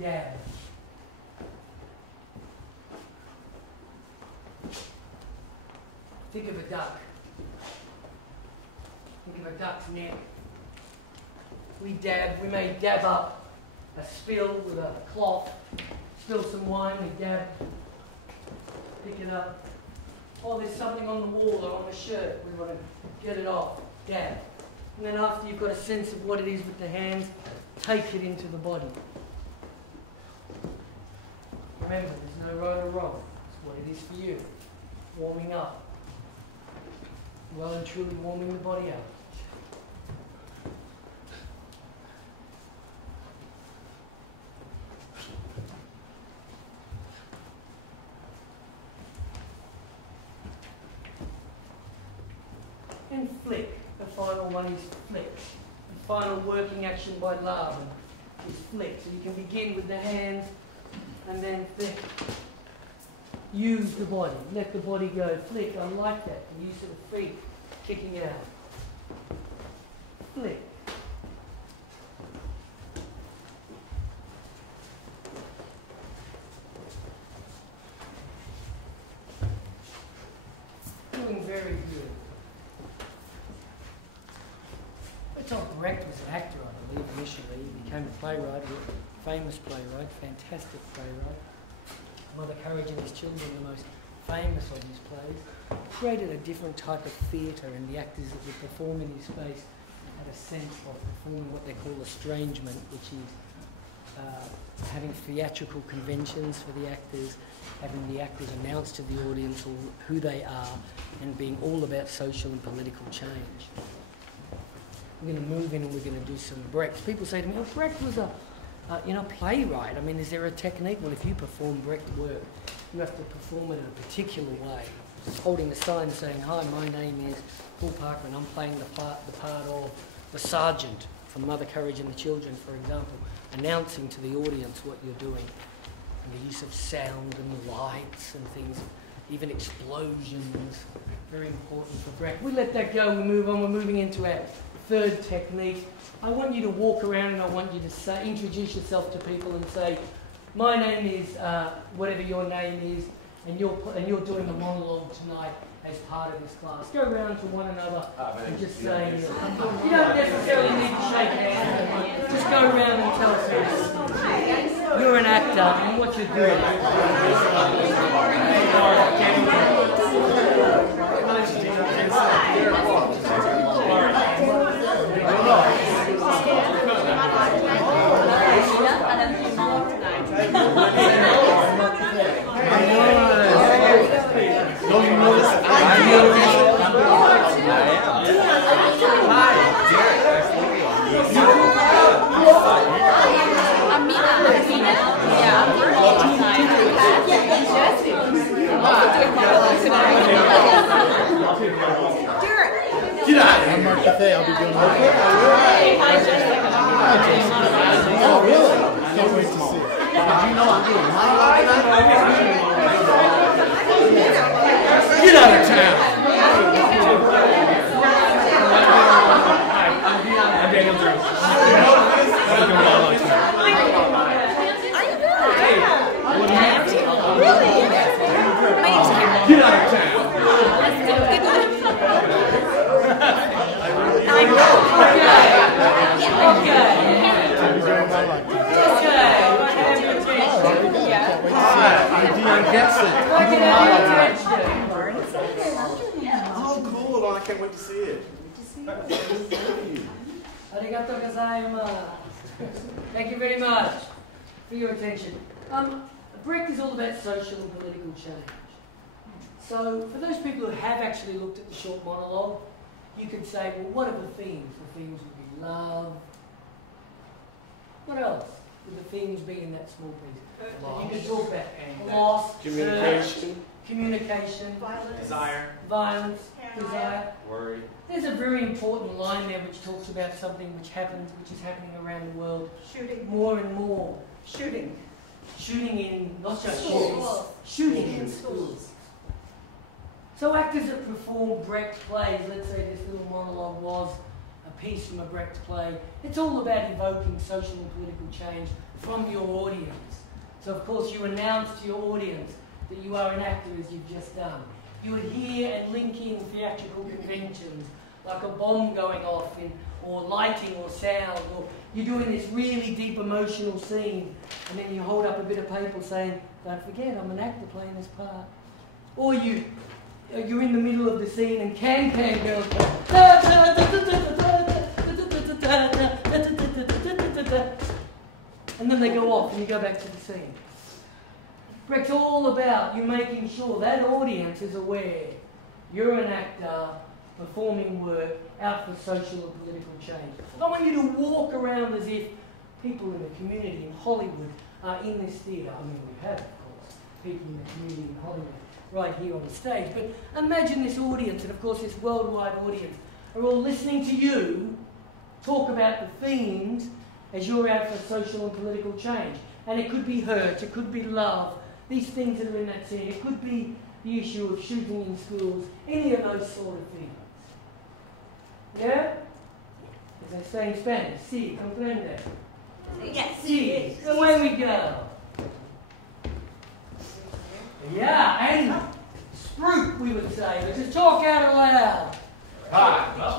Dab. Think of a duck. Think of a duck's neck. We may dab up a spill with a cloth, spill some wine, we dab, pick it up. Oh, there's something on the wall or on the shirt, we want to get it off, dab. And then after you've got a sense of what it is with the hands, take it into the body. Remember, there's no right or wrong. It's what it is for you. Warming up. Well and truly warming the body up. And flick. The final one is flick. The final working action by Lavin is flick. So you can begin with the hands and then flick. Use the body. Let the body go. Flick. I like that. The use of the feet. Kicking it out. Flick. Doing very good. Bertolt Brecht was an actor, I believe, initially. He became a playwright, a famous playwright, fantastic playwright. Mother Courage and His Children, the most famous of his plays, created a different type of theatre, and the actors that would perform in his space had a sense of performing what they call estrangement, which is having theatrical conventions for the actors, having the actors announce to the audience who they are, and being all about social and political change. We're going to move in and we're going to do some Brecht. People say to me, oh, Brecht was a playwright. I mean, is there a technique? Well, if you perform Brecht work, you have to perform it in a particular way. Holding a sign saying, hi, my name is Paul Parker and I'm playing the part of the sergeant from Mother Courage and the Children, for example, announcing to the audience what you're doing. And the use of sound and lights and things, even explosions, very important for Brecht. We let that go and we move on. We're moving into our third technique. I want you to walk around and I want you to say, introduce yourself to people and say, my name is whatever your name is, and you're doing a monologue tonight as part of this class. Go around to one another and just say, you don't necessarily need to shake hands. Just go around and tell us you're an actor and what you're doing. Don't you notice? Get out of here. I'm Mark Cathay. I'll be doing my Hi, Jessica. Oh, really? Can't wait to see it. You know I'm doing monologue tonight? Get out of town. I'm Daniel Drew. I'm doing monologue tonight. Really? My name's Karen. Get out of town. I'm Dion Gibson. I'm doing monologue tonight. Oh, cool. I can't wait to see it. Arigato gozaimasu. Thank you very much for your attention. Brecht is all about social and political change. So for those people who have actually looked at the short monologue, you could say, well, what are the themes? The themes would be love. What else would the themes be in that small piece? You could talk about loss, communication, violence, desire. Worry. There's a very important line there which talks about something which is happening around the world. Shooting. More and more. Shooting. Shooting in, not just Schools. shooting in schools. So actors that perform Brecht plays, let's say this little monologue was a piece from a Brecht play, it's all about evoking social and political change from your audience. So of course you announce to your audience that you are an actor as you've just done. You would hear and link in theatrical conventions like a bomb going off or lighting or sound, or you're doing this really deep emotional scene and then you hold up a bit of paper saying, don't forget, I'm an actor playing this part. Or you're in the middle of the scene and can-can girls go, and then they go off and you go back to the scene. Brecht's all about you making sure that audience is aware you're an actor performing work out for social and political change. I want you to walk around as if people in the community in Hollywood are in this theatre. I mean, we have, of course, people in the community in Hollywood right here on the stage. But imagine this audience, and of course this worldwide audience, are all listening to you talk about the themes as you're out for social and political change. And it could be hurt, it could be love, these things that are in that scene. It could be the issue of shooting in schools, any of those sort of things. Yeah? As I say in Spanish, sí, comprende. Yes. Sí, away we go. Yeah, and spruik, we would say. Let's just talk out loud. I'm Mark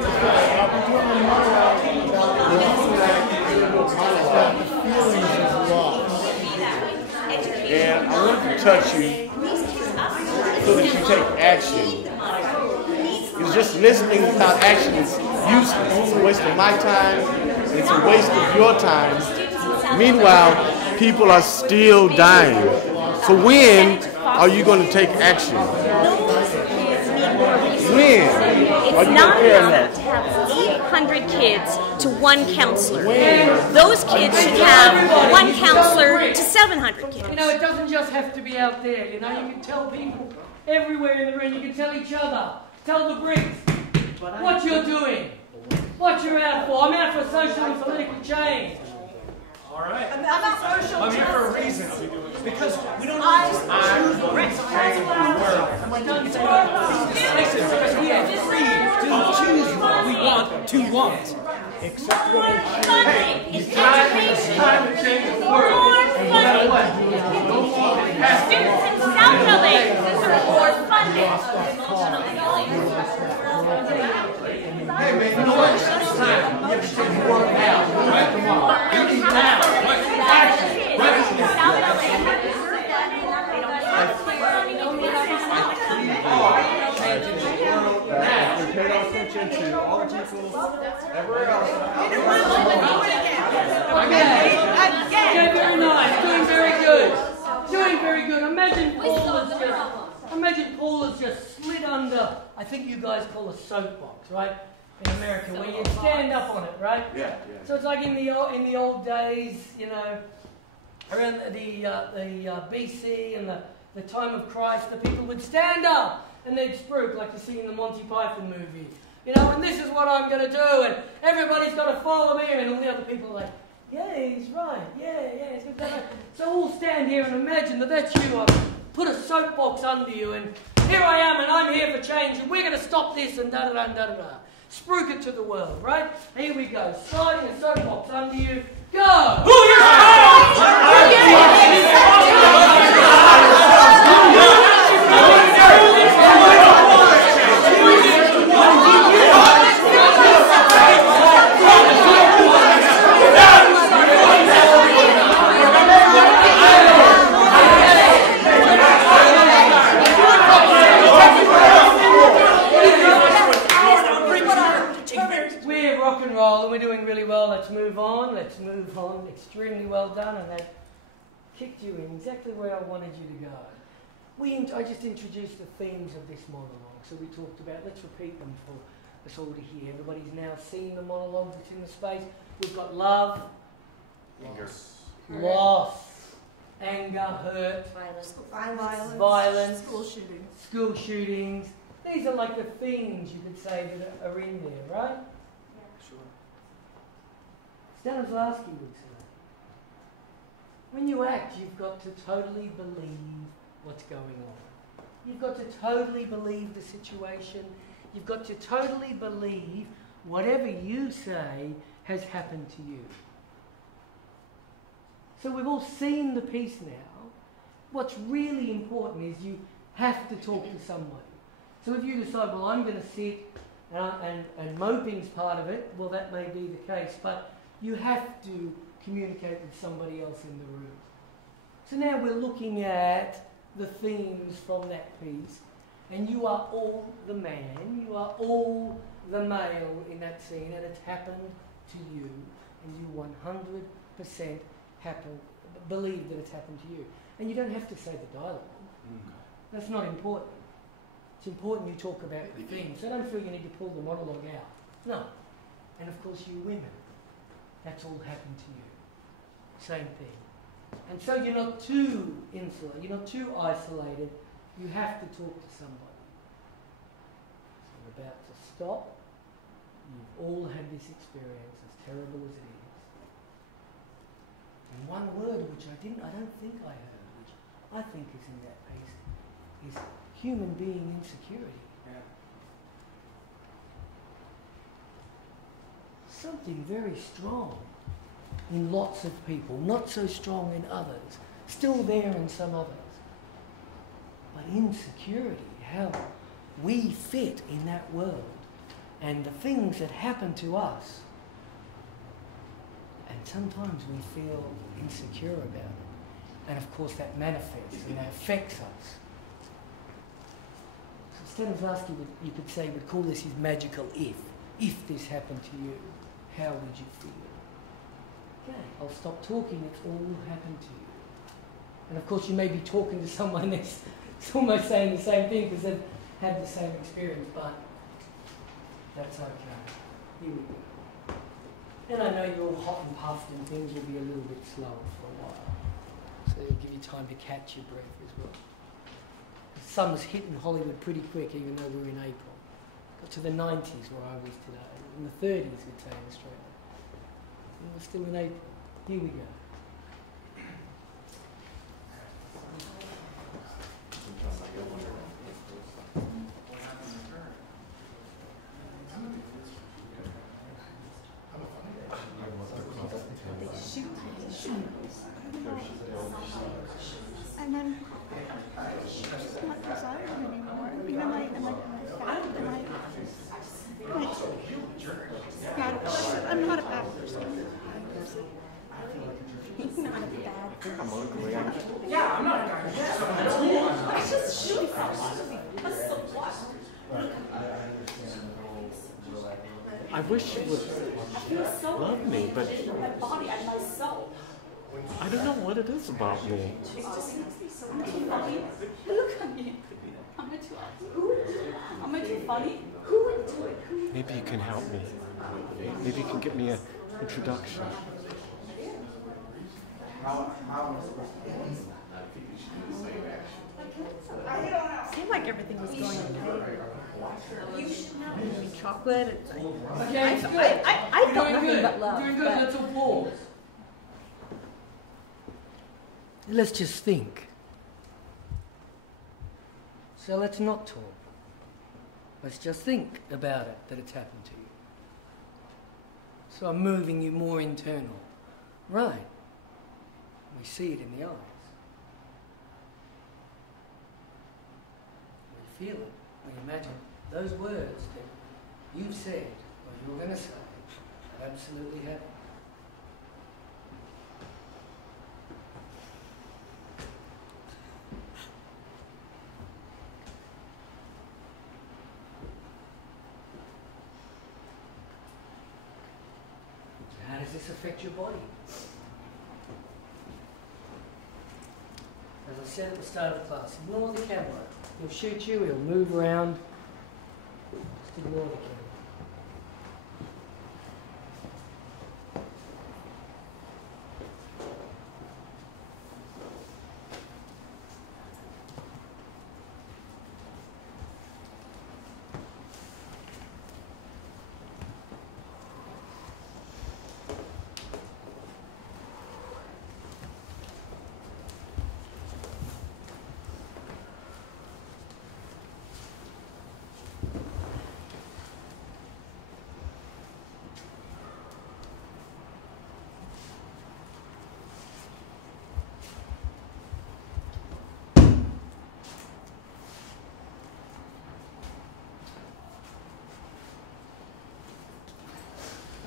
Cathay. I'll be doing a monologue about the feelings of touch you so that you take action. Because just listening without action is useless. It's a waste of my time. It's a waste of your time. Meanwhile, people are still dying. So when are you going to take action? When are you going to care enough? To have 800 kids to one counselor. Those kids should have one counselor to 700 kids. You know, it doesn't just have to be out there. You know, you can tell people everywhere in the room. You can tell each other. Tell the Brits what you're doing, what you're out for. I'm out for social and political change. All right. I'm social I'm here for a reason. Because we don't need to choose what we say in the world. It's about decisive because we are free to choose what we want to want. Except what we choose. Hey, it's time to change the world. And no matter what, Students in South LA deserve more funding. hey, man, you know what? It's time. We have to change the world now. Right? Come on. We need now. Right? Action. Right? Pay attention to all the people everywhere else. Okay, very nice. Doing very good. Doing very good. Imagine Paul has just slid under, I think you guys call a soapbox, right? In America, where you stand up on it, right? Yeah. So it's like in the old days, you know, around the BC and the time of Christ, the people would stand up and they'd spruik like you see in the Monty Python movie. You know, and this is what I'm going to do, and everybody's got to follow me, and all the other people are like, yeah, he's right, yeah, he's good. So we'll stand here and imagine that that's you. I've put a soapbox under you, and here I am, and I'm here for change, and we're going to stop this, and da-da-da-da-da-da. Spruik it to the world, right? Here we go. Sliding a soapbox under you. Go! We're doing really well. Let's move on. Extremely well done, and that kicked you in exactly where I wanted you to go. I just introduced the themes of this monologue. So we talked about, let's repeat them for us all to hear. Everybody's now seen the monologue that's in the space. We've got love, loss, anger, hurt, violence, school shootings. These are like the themes you could say that are in there, right? Stanislavski would say, when you act, you've got to totally believe what's going on. You've got to totally believe the situation. You've got to totally believe whatever you say has happened to you. So we've all seen the piece now. What's really important is you have to talk to somebody. So if you decide, well, I'm going to sit and moping's part of it, well, that may be the case, but you have to communicate with somebody else in the room. So now we're looking at the themes from that piece, and you are all the man, you are all the male in that scene, and it's happened to you, and you 100% believe that it's happened to you. And you don't have to say the dialogue. That's not important. It's important you talk about the themes. So don't feel you need to pull the monologue out. No. And of course you women. That's all happened to you. Same thing. And so you're not too insular, you're not too isolated. You have to talk to somebody. So we're about to stop. You've all had this experience, as terrible as it is. And one word which I don't think I heard, which I think is in that piece, is human being insecurity. Something very strong in lots of people, not so strong in others, still there in some others. But insecurity, how we fit in that world, and the things that happen to us, and sometimes we feel insecure about it. And of course that manifests and that affects us. So Stanislavski, you could say, would call this his magical if. If this happened to you, how would you feel? Okay, I'll stop talking, it's all happened to you. And of course you may be talking to someone that's almost saying the same thing because they've had the same experience, but that's okay. Here we go. And I know you're all hot and puffed and things will be a little bit slower for a while. So it'll give you time to catch your breath as well. The sun's hitting Hollywood pretty quick even though we're in April. Got to the 90s where I was today. In the 30s we'd say in Australia. And we're still in April. Here we go. And then I'm not desiring anymore. You know, am I fat? I'm not a bad person. He's not a bad person. I'm ugly. Yeah, I'm not a bad person. I just should be I wish you would love me, but I don't know what it is about me. Look at me. Am I too ugly? Am I too funny? Who would do it? Maybe you can help me. Maybe you can give me an introduction. Seemed like everything was going okay. You should know. Chocolate. Okay, I felt nothing but love. Doing good, let's all pause. Let's just think. So let's not talk. Let's just think about it, that it's happened to you. So I'm moving you more internal. Right. We see it in the eyes. We feel it. We imagine those words that you've said or you're going to say absolutely happen. How does this affect your body? As I said at the start of the class, ignore the camera. He'll shoot you, he'll move around. Just ignore the camera.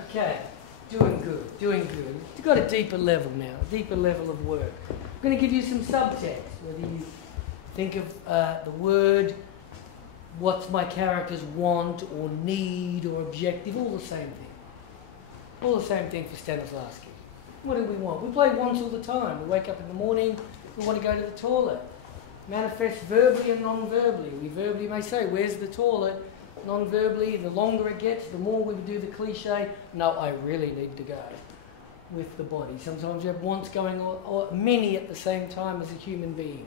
Okay, doing good, doing good. You've got a deeper level now, a deeper level of work. I'm going to give you some subtext, whether you think of the word, what's my characters want or need or objective, all the same thing. All the same thing for Stanislavski. What do we want? We play wants all the time. We wake up in the morning, we want to go to the toilet. Manifest verbally and non-verbally. We verbally may say, where's the toilet? Non-verbally, the longer it gets, the more we do the cliche, no, I really need to go, with the body. Sometimes you have wants going on, or many at the same time as a human being.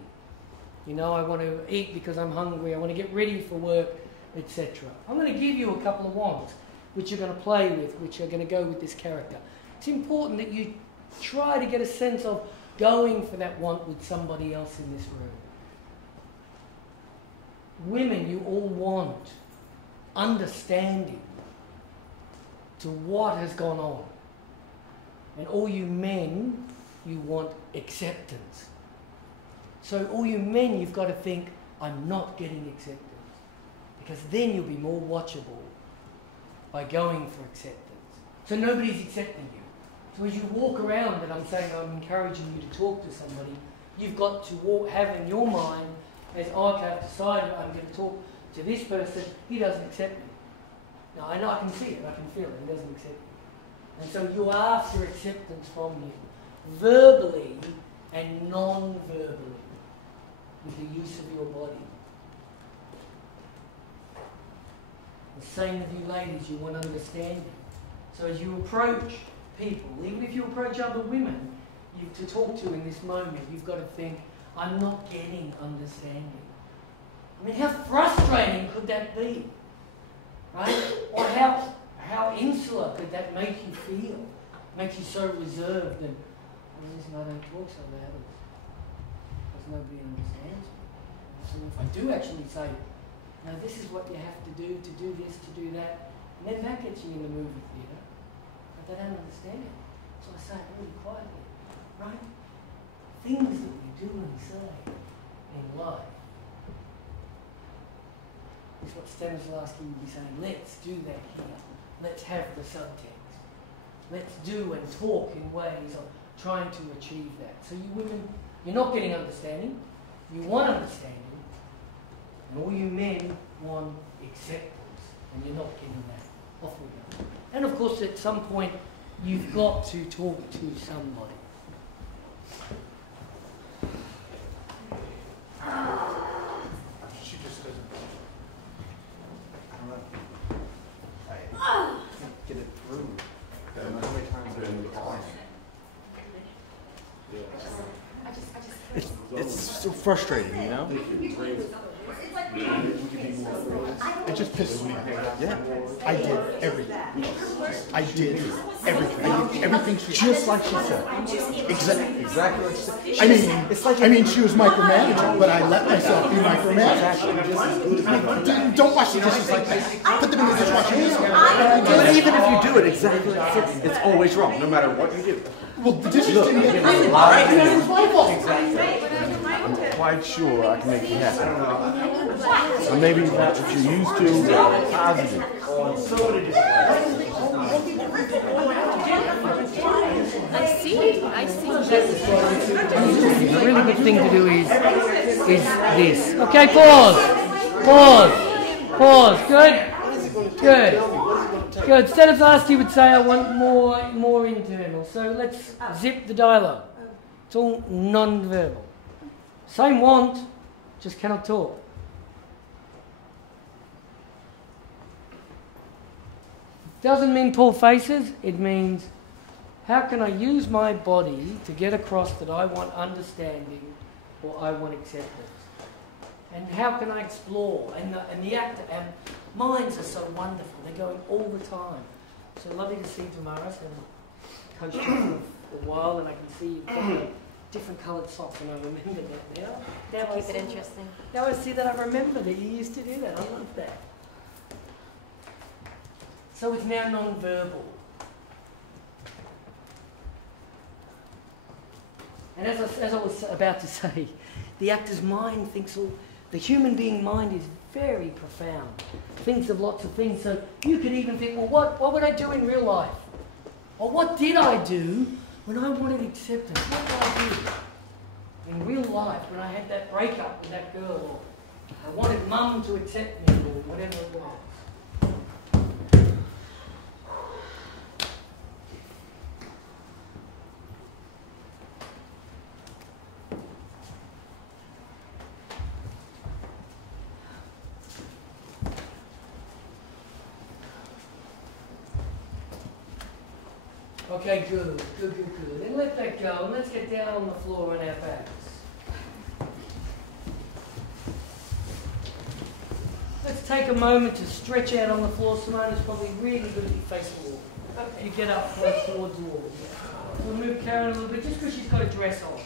You know, I want to eat because I'm hungry, I want to get ready for work, etc. I'm going to give you a couple of wants, which you're going to play with, which are going to go with this character. It's important that you try to get a sense of going for that want with somebody else in this room. Women, you all want understanding to what has gone on. And all you men, you want acceptance. So all you men, you've got to think, I'm not getting acceptance. Because then you'll be more watchable by going for acceptance. So nobody's accepting you. So as you walk around and I'm saying I'm encouraging you to talk to somebody, You've got to have in your mind, as okay, I've decided I'm going to talk to this person, he doesn't accept me. Now, I know I can see it, I can feel it, he doesn't accept me. And so you're after acceptance from him, verbally and non-verbally, with the use of your body. The same with you ladies, you want understanding. So as you approach people, even if you approach other women to talk to in this moment, you've got to think, I'm not getting understanding. I mean, how frustrating could that be? Right? Or how insular could that make you feel? Make you so reserved and, listen, I don't talk so loud because nobody understands me. So if I do actually say, now this is what you have to do this, to do that, and then that gets you in the movie theatre, but they don't understand it. So I say it really quietly, right? Things that we do and say in life is what Stanislavski would be saying, let's do that here. Let's have the subtext. Let's do and talk in ways of trying to achieve that. So you women, you're not getting understanding, you want understanding, and all you men want acceptance, and you're not getting that. Off we go. And of course, at some point, you've got to talk to somebody. She just doesn't. I don't know. Get it through. I don't know how many times they're in the car. It's so frustrating, you know? It just pisses me off. Yeah. I did everything. I did everything just like she said. Exactly like she said. I mean, she was micromanaging, but I let myself be micromanaged. Don't wash the dishes like that. Put them in the dishwasher. But even if you do it exactly like this, it's always wrong, no matter what you do. Well, the dishes didn't get clean. Right? And it was my fault. I'm quite sure I can make you happy. Or maybe that's what you're used to, positive. I see. The really good thing to do is this. Okay, pause. Good. Stanislavski would say, I want more internal. So let's zip the dialogue. It's all non-verbal. Same want, just cannot talk. Doesn't mean pull faces, it means how can I use my body to get across that I want understanding or I want acceptance? And how can I explore? And the actor, and minds are so wonderful, they're going all the time. So lovely to see Damaris and coached you for a while, and I can see you've got different coloured socks, and I remember that now. Now keep it interesting. Now I see that, I remember that you used to do that. I love that. So it's now non-verbal. And as I was about to say, the actor's mind thinks the human being mind is very profound. Thinks of lots of things. So you could even think, well, what would I do in real life? Or what did I do when I wanted acceptance? What did I do in real life when I had that breakup with that girl? Or I wanted mum to accept me, or whatever it was. Okay, good. And let that go, and let's get down on the floor on our backs. Let's take a moment to stretch out on the floor. Simona's probably really good at facing the wall. Okay. You get up close towards the wall. We'll move Karen a little bit, just because she's got a dress on.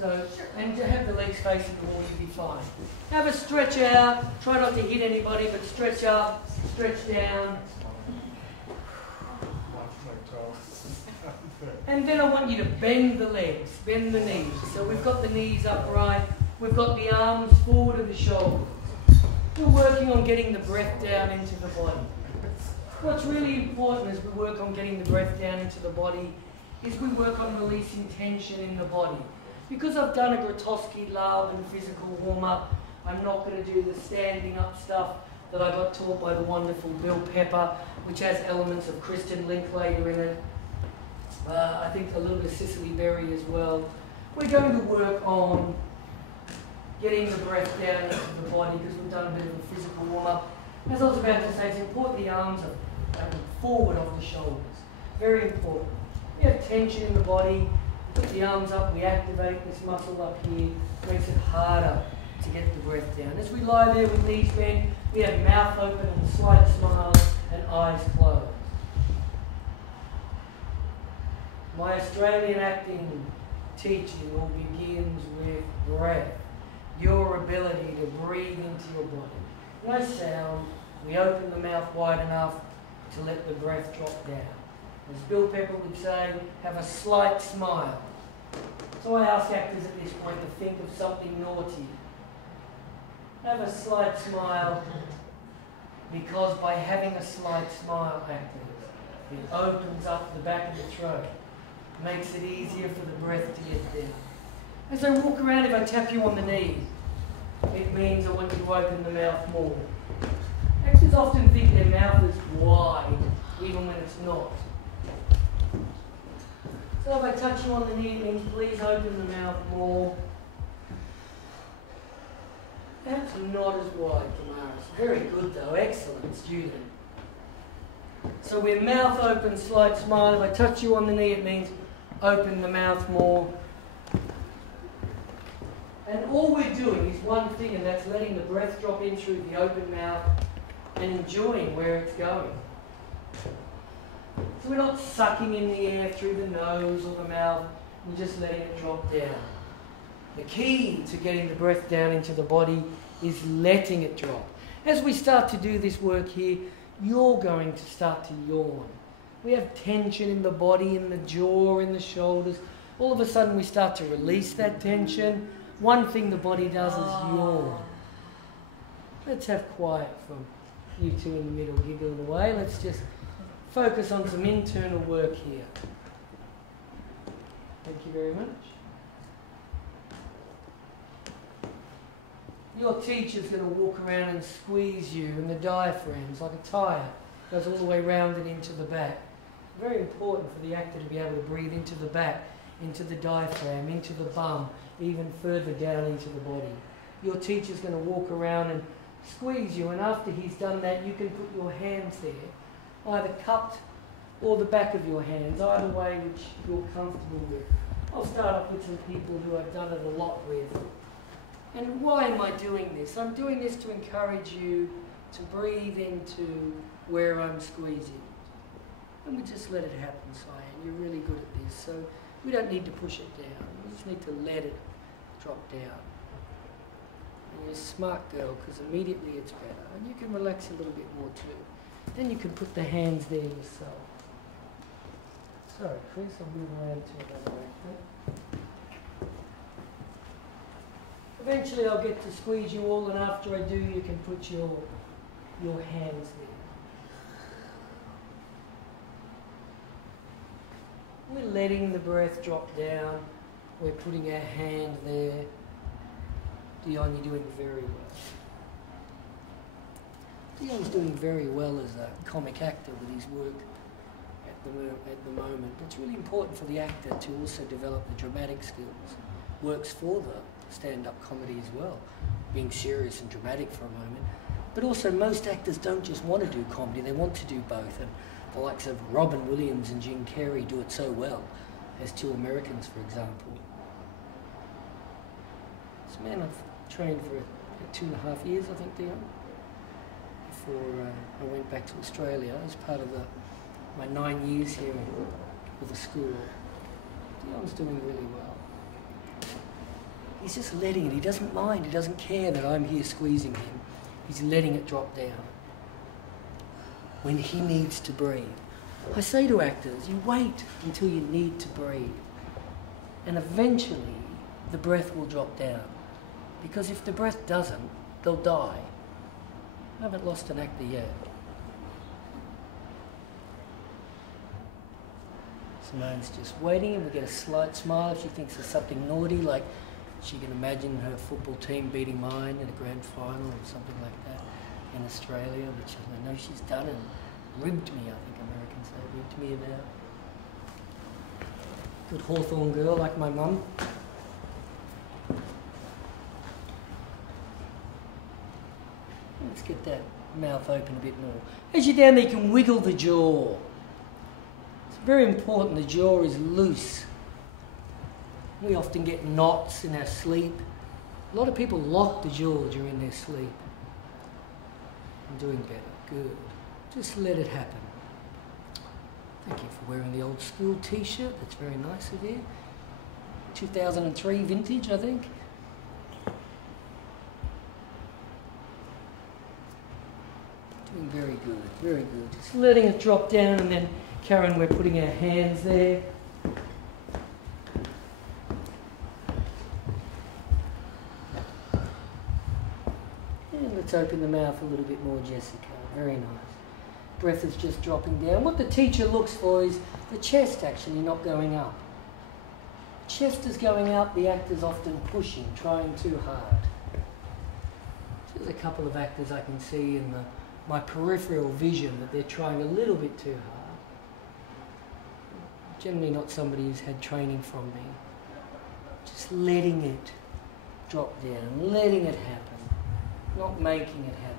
So, and to have the legs facing the wall, you'll be fine. Have a stretch out. Try not to hit anybody, but stretch up, stretch down. And then I want you to bend the legs, bend the knees. So we've got the knees upright, we've got the arms forward of the shoulders. We're working on getting the breath down into the body. What's really important as we work on getting the breath down into the body is we work on releasing tension in the body. Because I've done a Grotowski love and physical warm-up, I'm not going to do the standing up stuff that I got taught by the wonderful Bill Pepper, which has elements of Kristen Linklater in it. I think a little bit of Cicely Berry as well. We're going to work on getting the breath down into the body because we've done a bit of a physical warm-up. As I was about to say, it's important the arms are forward of the shoulders. Very important. We have tension in the body, put the arms up, we activate this muscle up here, makes it harder to get the breath down. As we lie there with knees bent, we have mouth open and a slight smile and eyes closed. My Australian acting teaching all begins with breath. Your ability to breathe into your body. No sound, we open the mouth wide enough to let the breath drop down. As Bill Pepper would say, have a slight smile. So I ask actors at this point to think of something naughty. Have a slight smile, because by having a slight smile, actors, it opens up the back of the throat. Makes it easier for the breath to get down. As I walk around, if I tap you on the knee, it means I want you to open the mouth more. Actors often think their mouth is wide, even when it's not. So if I touch you on the knee, it means please open the mouth more. Perhaps not as wide, Damaris. Very good though, excellent student. So we're mouth open, slight smile. If I touch you on the knee, it means open the mouth more. And all we're doing is one thing, and that's letting the breath drop in through the open mouth and enjoying where it's going. So we're not sucking in the air through the nose or the mouth, we're just letting it drop down. The key to getting the breath down into the body is letting it drop. As we start to do this work here, you're going to start to yawn. We have tension in the body, in the jaw, in the shoulders. All of a sudden we start to release that tension. One thing the body does is yawn. Let's have quiet from you two in the middle giggling away. Let's just focus on some internal work here. Thank you very much. Your teacher's going to walk around and squeeze you in the diaphragms like a tyre. Goes all the way round and into the back. Very important for the actor to be able to breathe into the back, into the diaphragm, into the bum, even further down into the body. Your teacher's going to walk around and squeeze you, and after he's done that, you can put your hands there, either cupped or the back of your hands, either way which you're comfortable with. I'll start off with some people who I've done it a lot with. And why am I doing this? I'm doing this to encourage you to breathe into where I'm squeezing. And we just let it happen, Cyan. You're really good at this, so we don't need to push it down. We just need to let it drop down. And you're a smart girl, because immediately it's better. And you can relax a little bit more too. Then you can put the hands there yourself. Sorry, Chris, I'll move around to another way. Eventually I'll get to squeeze you all, and after I do, you can put your hands there. We're letting the breath drop down. We're putting our hand there. Dion, you're doing very well. Dion's doing very well as a comic actor with his work at the moment. But it's really important for the actor to also develop the dramatic skills. Works for the stand-up comedy as well, being serious and dramatic for a moment. But also most actors don't just want to do comedy, they want to do both. And the likes of Robin Williams and Jim Carrey do it so well, as two Americans, for example. This man I've trained for 2.5 years, I think, Dion, before I went back to Australia as part of my 9 years here with the school. Dion's doing really well. He's just letting it, he doesn't mind, he doesn't care that I'm here squeezing him. He's letting it drop down when he needs to breathe. I say to actors, you wait until you need to breathe. And eventually, the breath will drop down. Because if the breath doesn't, they'll die. I haven't lost an actor yet. Simone's just waiting, and we get a slight smile if she thinks there's something naughty, like she can imagine her football team beating mine in a grand final or something like that in Australia, which I know she's done and ribbed me, I think Americans say, ribbed me about. Good Hawthorn girl like my mum. Let's get that mouth open a bit more. As you're down there, you can wiggle the jaw. It's very important the jaw is loose. We often get knots in our sleep. A lot of people lock the jaw during their sleep. I'm doing better. Good. Just let it happen. Thank you for wearing the old school t-shirt. That's very nice of you. 2003 vintage, I think. Doing very good, very good. Just letting it drop down, and then, Karen, we're putting our hands there. And let's open the mouth a little bit more, Jessica. Very nice. Breath is just dropping down. What the teacher looks for is the chest actually not going up. Chest is going up, the actor's often pushing, trying too hard. There's a couple of actors I can see in my peripheral vision that they're trying a little bit too hard. Generally not somebody who's had training from me. Just letting it drop down, letting it happen, not making it happen.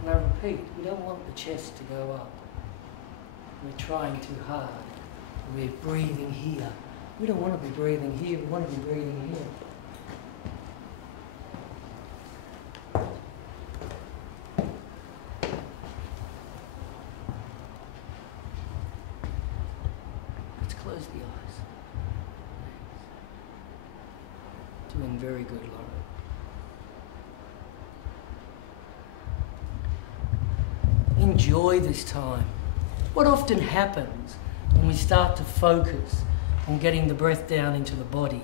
And I repeat, we don't want the chest to go up. We're trying too hard. We're breathing here. We don't want to be breathing here, we want to be breathing here. Let's close the eyes. Doing very good, Laura. Enjoy this time. What often happens when we start to focus on getting the breath down into the body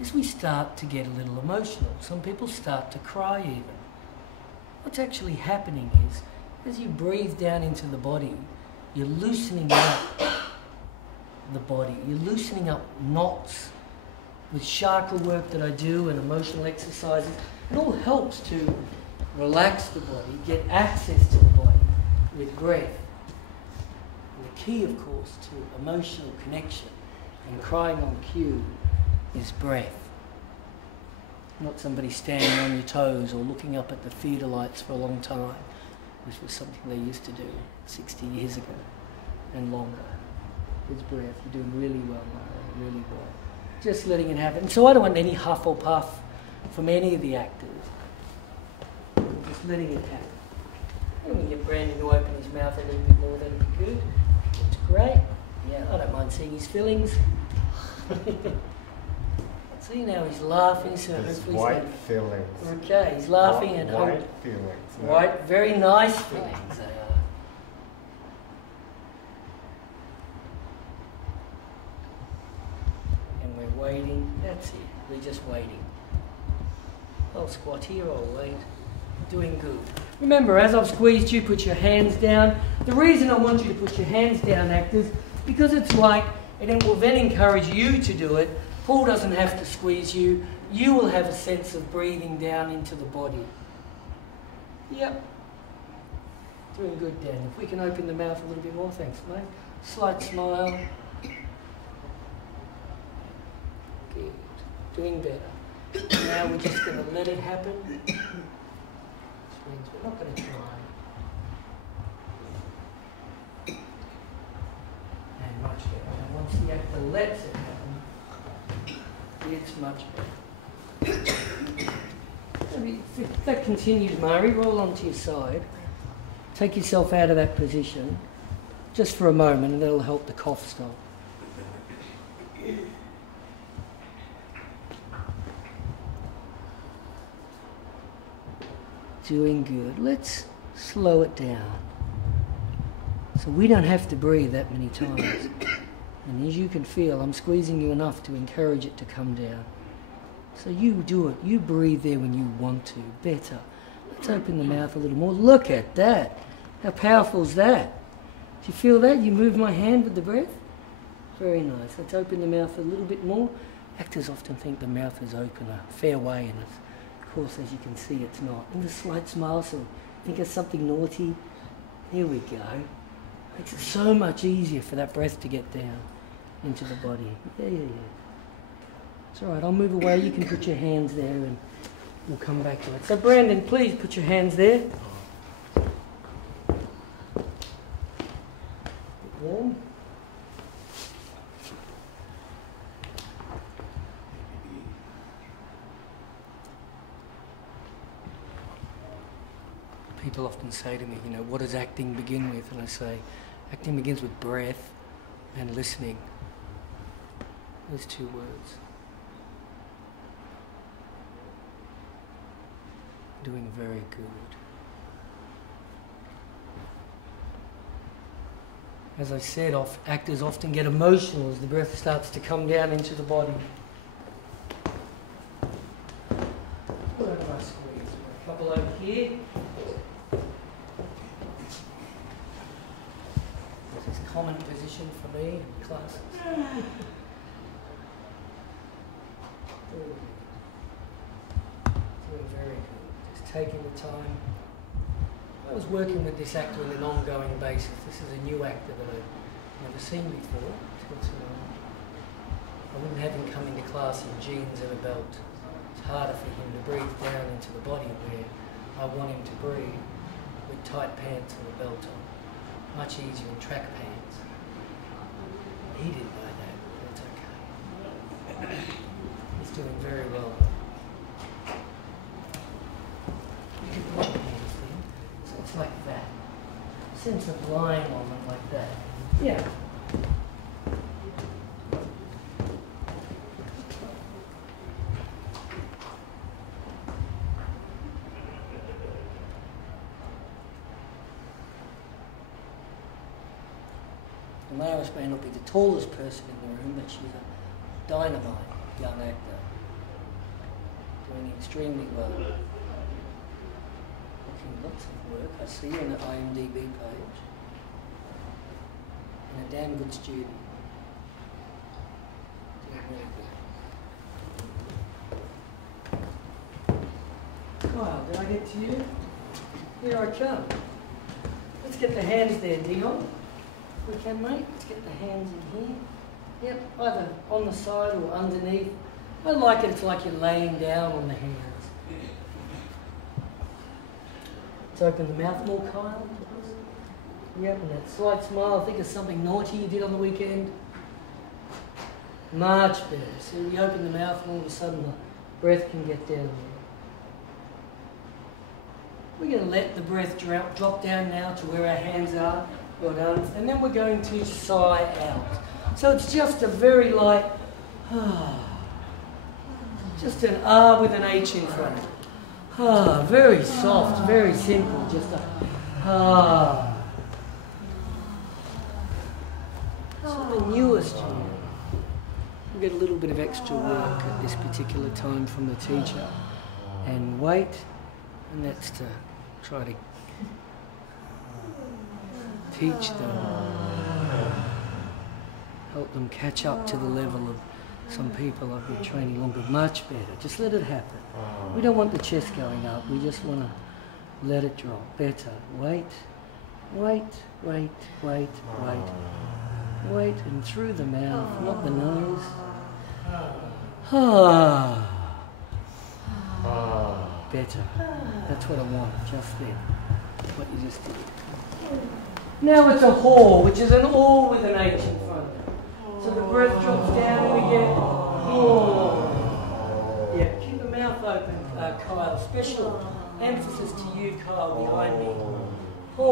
is we start to get a little emotional. Some people start to cry even. What's actually happening is, as you breathe down into the body, you're loosening up the body. You're loosening up knots. With chakra work that I do and emotional exercises, it all helps to relax the body, get access to the body with breath. And the key, of course, to emotional connection and crying on cue is breath. Not somebody standing on your toes or looking up at the theatre lights for a long time, which was something they used to do 60 years ago and longer. It's breath. You're doing really well, Mara, really well. Just letting it happen. So I don't want any huff or puff from any of the actors. Just letting it happen. And we get Brandon to open his mouth a little bit more, that'd be good. That's great. Yeah, I don't mind seeing his fillings. See, now he's laughing, so hopefully white fillings. Okay, he's laughing and white feelings. White, very nice fillings they are. And we're waiting. That's it. We're just waiting. I'll squat here, I'll wait. Doing good. Remember, as I've squeezed you, put your hands down. The reason I want you to put your hands down, actors, because it's like, and it will then encourage you to do it. Paul doesn't have to squeeze you. You will have a sense of breathing down into the body. Yep. Doing good, Dan. If we can open the mouth a little bit more, thanks, mate. Slight smile. Good. Doing better. Now we're just going to let it happen. Which means we're not going to try. And much better. And once the actor lets it happen, it's much better. If that continues, Mari, roll onto your side. Take yourself out of that position just for a moment, and that'll help the cough stop. Doing good. Let's slow it down. So we don't have to breathe that many times. And as you can feel, I'm squeezing you enough to encourage it to come down. So you do it. You breathe there when you want to. Better. Let's open the mouth a little more. Look at that. How powerful is that? Do you feel that? You move my hand with the breath? Very nice. Let's open the mouth a little bit more. Actors often think the mouth is open a fair way, and it's, of course, as you can see, it's not. And a slight smile, so think of something naughty. Here we go. Makes it so much easier for that breath to get down into the body. Yeah. It's all right. I'll move away. You can put your hands there, and we'll come back to it. So, Brandon, please put your hands there. Warm. People often say to me, you know, what does acting begin with? And I say, acting begins with breath and listening. Those two words. Doing very good. As I said, actors often get emotional as the breath starts to come down into the body. What have I squeezed? A couple over here. This is a common position for me in classes. Doing very good. Just taking the time. I was working with this actor on an ongoing basis. This is a new actor that I've never seen before. I wouldn't have him come into class in jeans and a belt. It's harder for him to breathe down into the body where I want him to breathe with tight pants and a belt on. Much easier in track pants. He didn't know that, but it's okay. He's doing very well. You can put your hands there. So it's like that. Sense of lying on them like that. Yeah. Damaris may not be the tallest person in the room, but she's a dynamite young actor. Doing extremely well. Looking lots of work. I see her on the IMDb page. And a damn good student. Doing really good. Kyle, did I get to you? Here I come. Let's get the hands there, Dion. We can, mate. Let's get the hands in here. Yep, either on the side or underneath. I like it, it's like you're laying down on the hands. Let's open the mouth more, Kyle. Yep, and that slight smile. Think of something naughty you did on the weekend. Much better. So you open the mouth and all of a sudden the breath can get down there. We're going to let the breath drop down now to where our hands are. Well done. And then we're going to sigh out. So it's just a very light, just an R with an H in front. Very soft, very simple, just a So the newest year, we get a little bit of extra work at this particular time from the teacher. And wait, and that's to try to teach them, help them catch up to the level of some people I've been training longer. Much better. Just let it happen. We don't want the chest going up. We just want to let it drop. Better. Wait, wait, wait, wait, wait. Wait, and through the mouth, not the nose. Better. That's what I want, just then. What you just did. Now it's a haw, which is an all with an H in front of it. So the breath drops down and we get haw. Yeah, keep the mouth open, Kyle. Special emphasis to you, Kyle, behind me. Haw.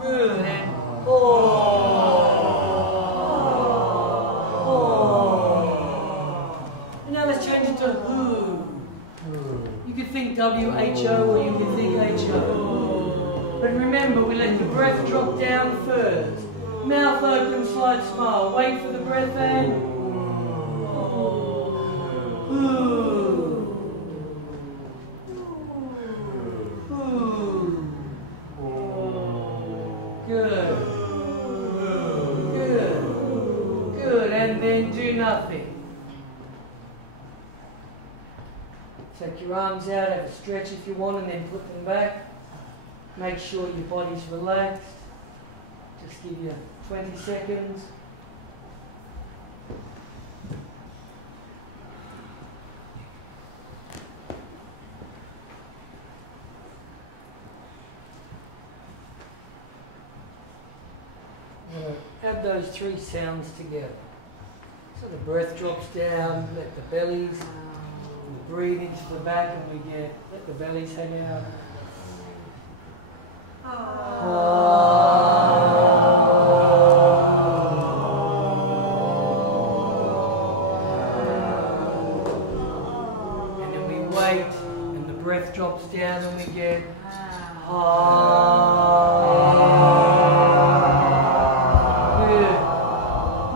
Good. And and now let's change it to who. You could think W-H-O or you could think H-O. But remember, we let the breath drop down first. Mouth open, slight smile. Wait for the breath and Good. nothing. Take your arms out, have a stretch if you want, and then put them back. Make sure your body's relaxed. Just give you 20 seconds. Add those three sounds together. So the breath drops down, let the bellies, breathe into the back, and we get, let the bellies hang out. And then we wait, and the breath drops down, and we get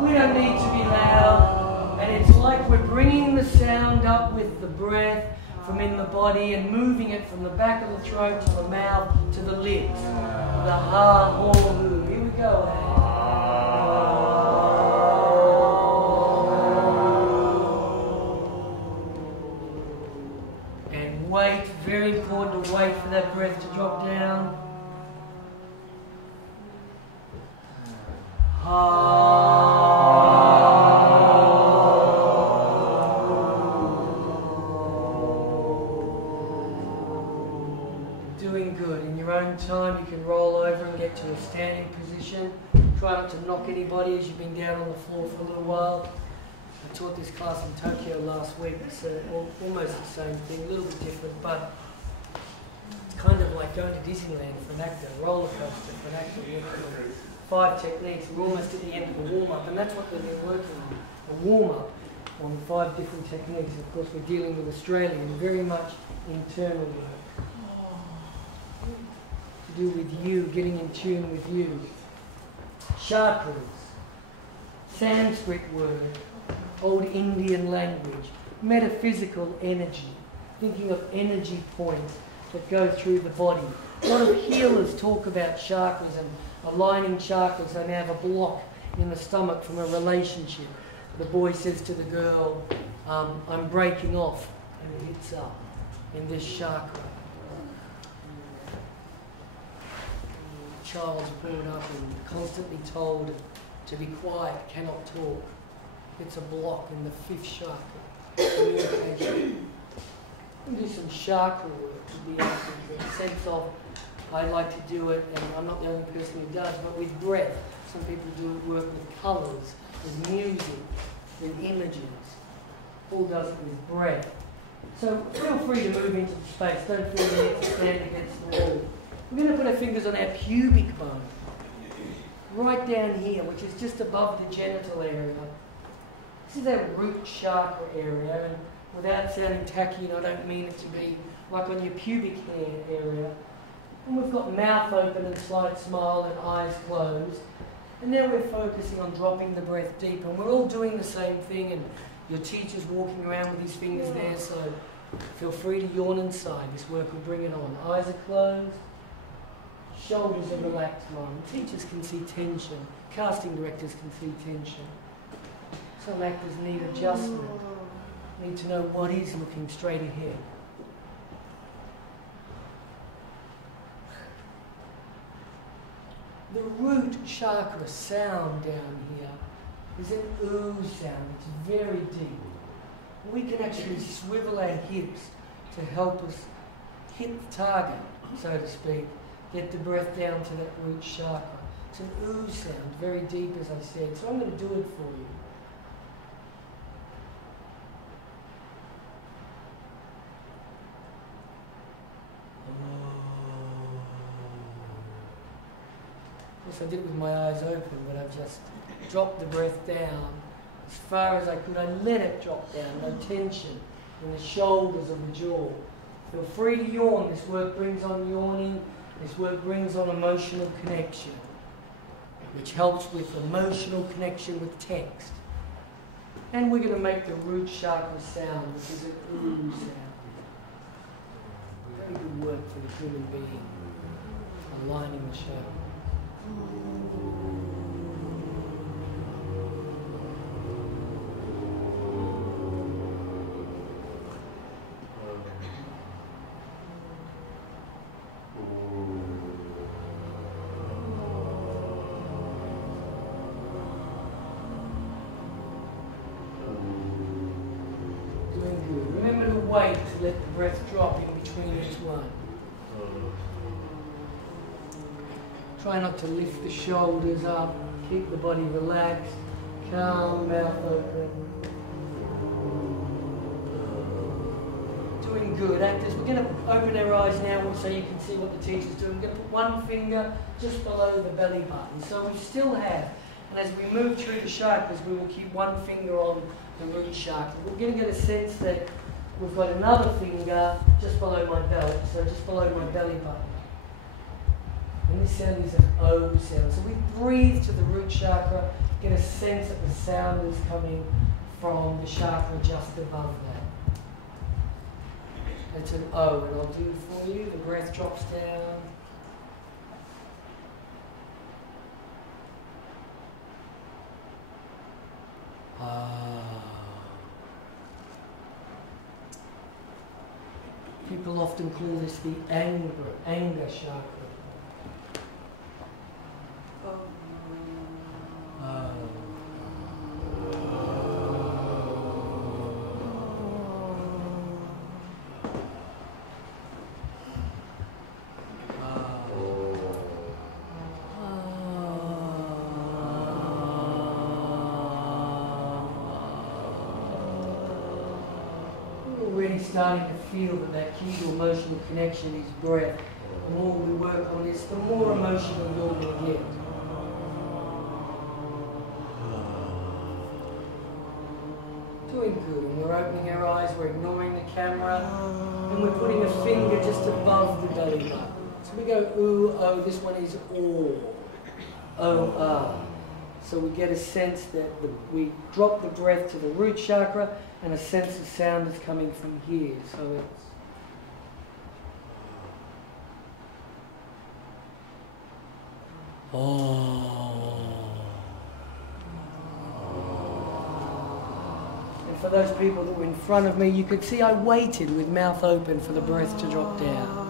We don't need to be loud, and it's like we're bringing the sound up with the breath from in the body and moving it from the back of the throat to the mouth to the lips. The ha, ho, hu. Here we go. And wait, very important to wait for that breath to drop down. Doing good. In your own time, you can roll over and get to a standing position. Try not to knock anybody as you've been down on the floor for a little while. I taught this class in Tokyo last week. It's almost the same thing, a little bit different, but it's kind of like going to Disneyland for an actor, a roller coaster for an actor. You have 5 techniques. We're almost at the end of the warm-up, and that's what they've been working on, a warm-up on 5 different techniques. Of course, we're dealing with Australia and very much internal work. To do with you, getting in tune with you. Chakras, Sanskrit word, old Indian language, metaphysical energy, thinking of energy points that go through the body. A lot of healers talk about chakras and aligning chakras. They may have a block in the stomach from a relationship. The boy says to the girl, I'm breaking off, and it hits up in this chakra. The child's brought up and constantly told to be quiet, cannot talk. It's a block in the 5th chakra. Communication. We do some chakra work to be able to get a sense of, I like to do it, and I'm not the only person who does, but with breath. Some people do work with colours, with music, with images. Paul does it with breath. So feel free to move into the space. Don't feel the need to stand against the wall. We're going to put our fingers on our pubic bone, right down here, which is just above the genital area. This is our root chakra area, and without sounding tacky, and I don't mean it to be like on your pubic hair area. And we've got mouth open and slight smile and eyes closed. And now we're focusing on dropping the breath deep. And we're all doing the same thing, and your teacher's walking around with his fingers there, so feel free to yawn inside. This work will bring it on. Eyes are closed. Shoulders are relaxed, mom. Teachers can see tension. Casting directors can see tension. Some actors need adjustment. Need to know what is looking straight ahead. The root chakra sound down here is an ooh sound. It's very deep. We can actually swivel our hips to help us hit the target, so to speak. Get the breath down to that root chakra. It's an ooh sound, very deep, as I said. So I'm going to do it for you. Of course, I did it with my eyes open, but I've just dropped the breath down as far as I could. I let it drop down, no tension in the shoulders of the jaw. Feel free to yawn. This work brings on yawning. This work brings on emotional connection, which helps with emotional connection with text. And we're going to make the root chakra sound, which is an ooh sound. Very good work for the human being, aligning the chakra. wait to let the breath drop in between each one. Try not to lift the shoulders up. Keep the body relaxed. Calm, mouth open. Doing good. Actors, we're going to open our eyes now so you can see what the teacher's doing. We're going to put one finger just below the belly button. So we still have, and as we move through the chakras, we will keep one finger on the root chakra. We're going to get a sense that we've got another finger just below my belt, so just below my belly button. And this sound is an O sound. So we breathe to the root chakra, get a sense that the sound is coming from the chakra just above that. It's an O, and I'll do it for you. The breath drops down. People often call this the anger chakra. Starting to feel that key to emotional connection is breath. The more we work on this, the more emotional you're going to get. Doing good. And we're opening our eyes, we're ignoring the camera, and we're putting a finger just above the belly button. So we go ooh, oh, this one is oh, oh, ah. So we get a sense that we drop the breath to the root chakra, and a sense of sound is coming from here. So it's oh. And for those people that were in front of me, you could see I waited with mouth open for the breath to drop down.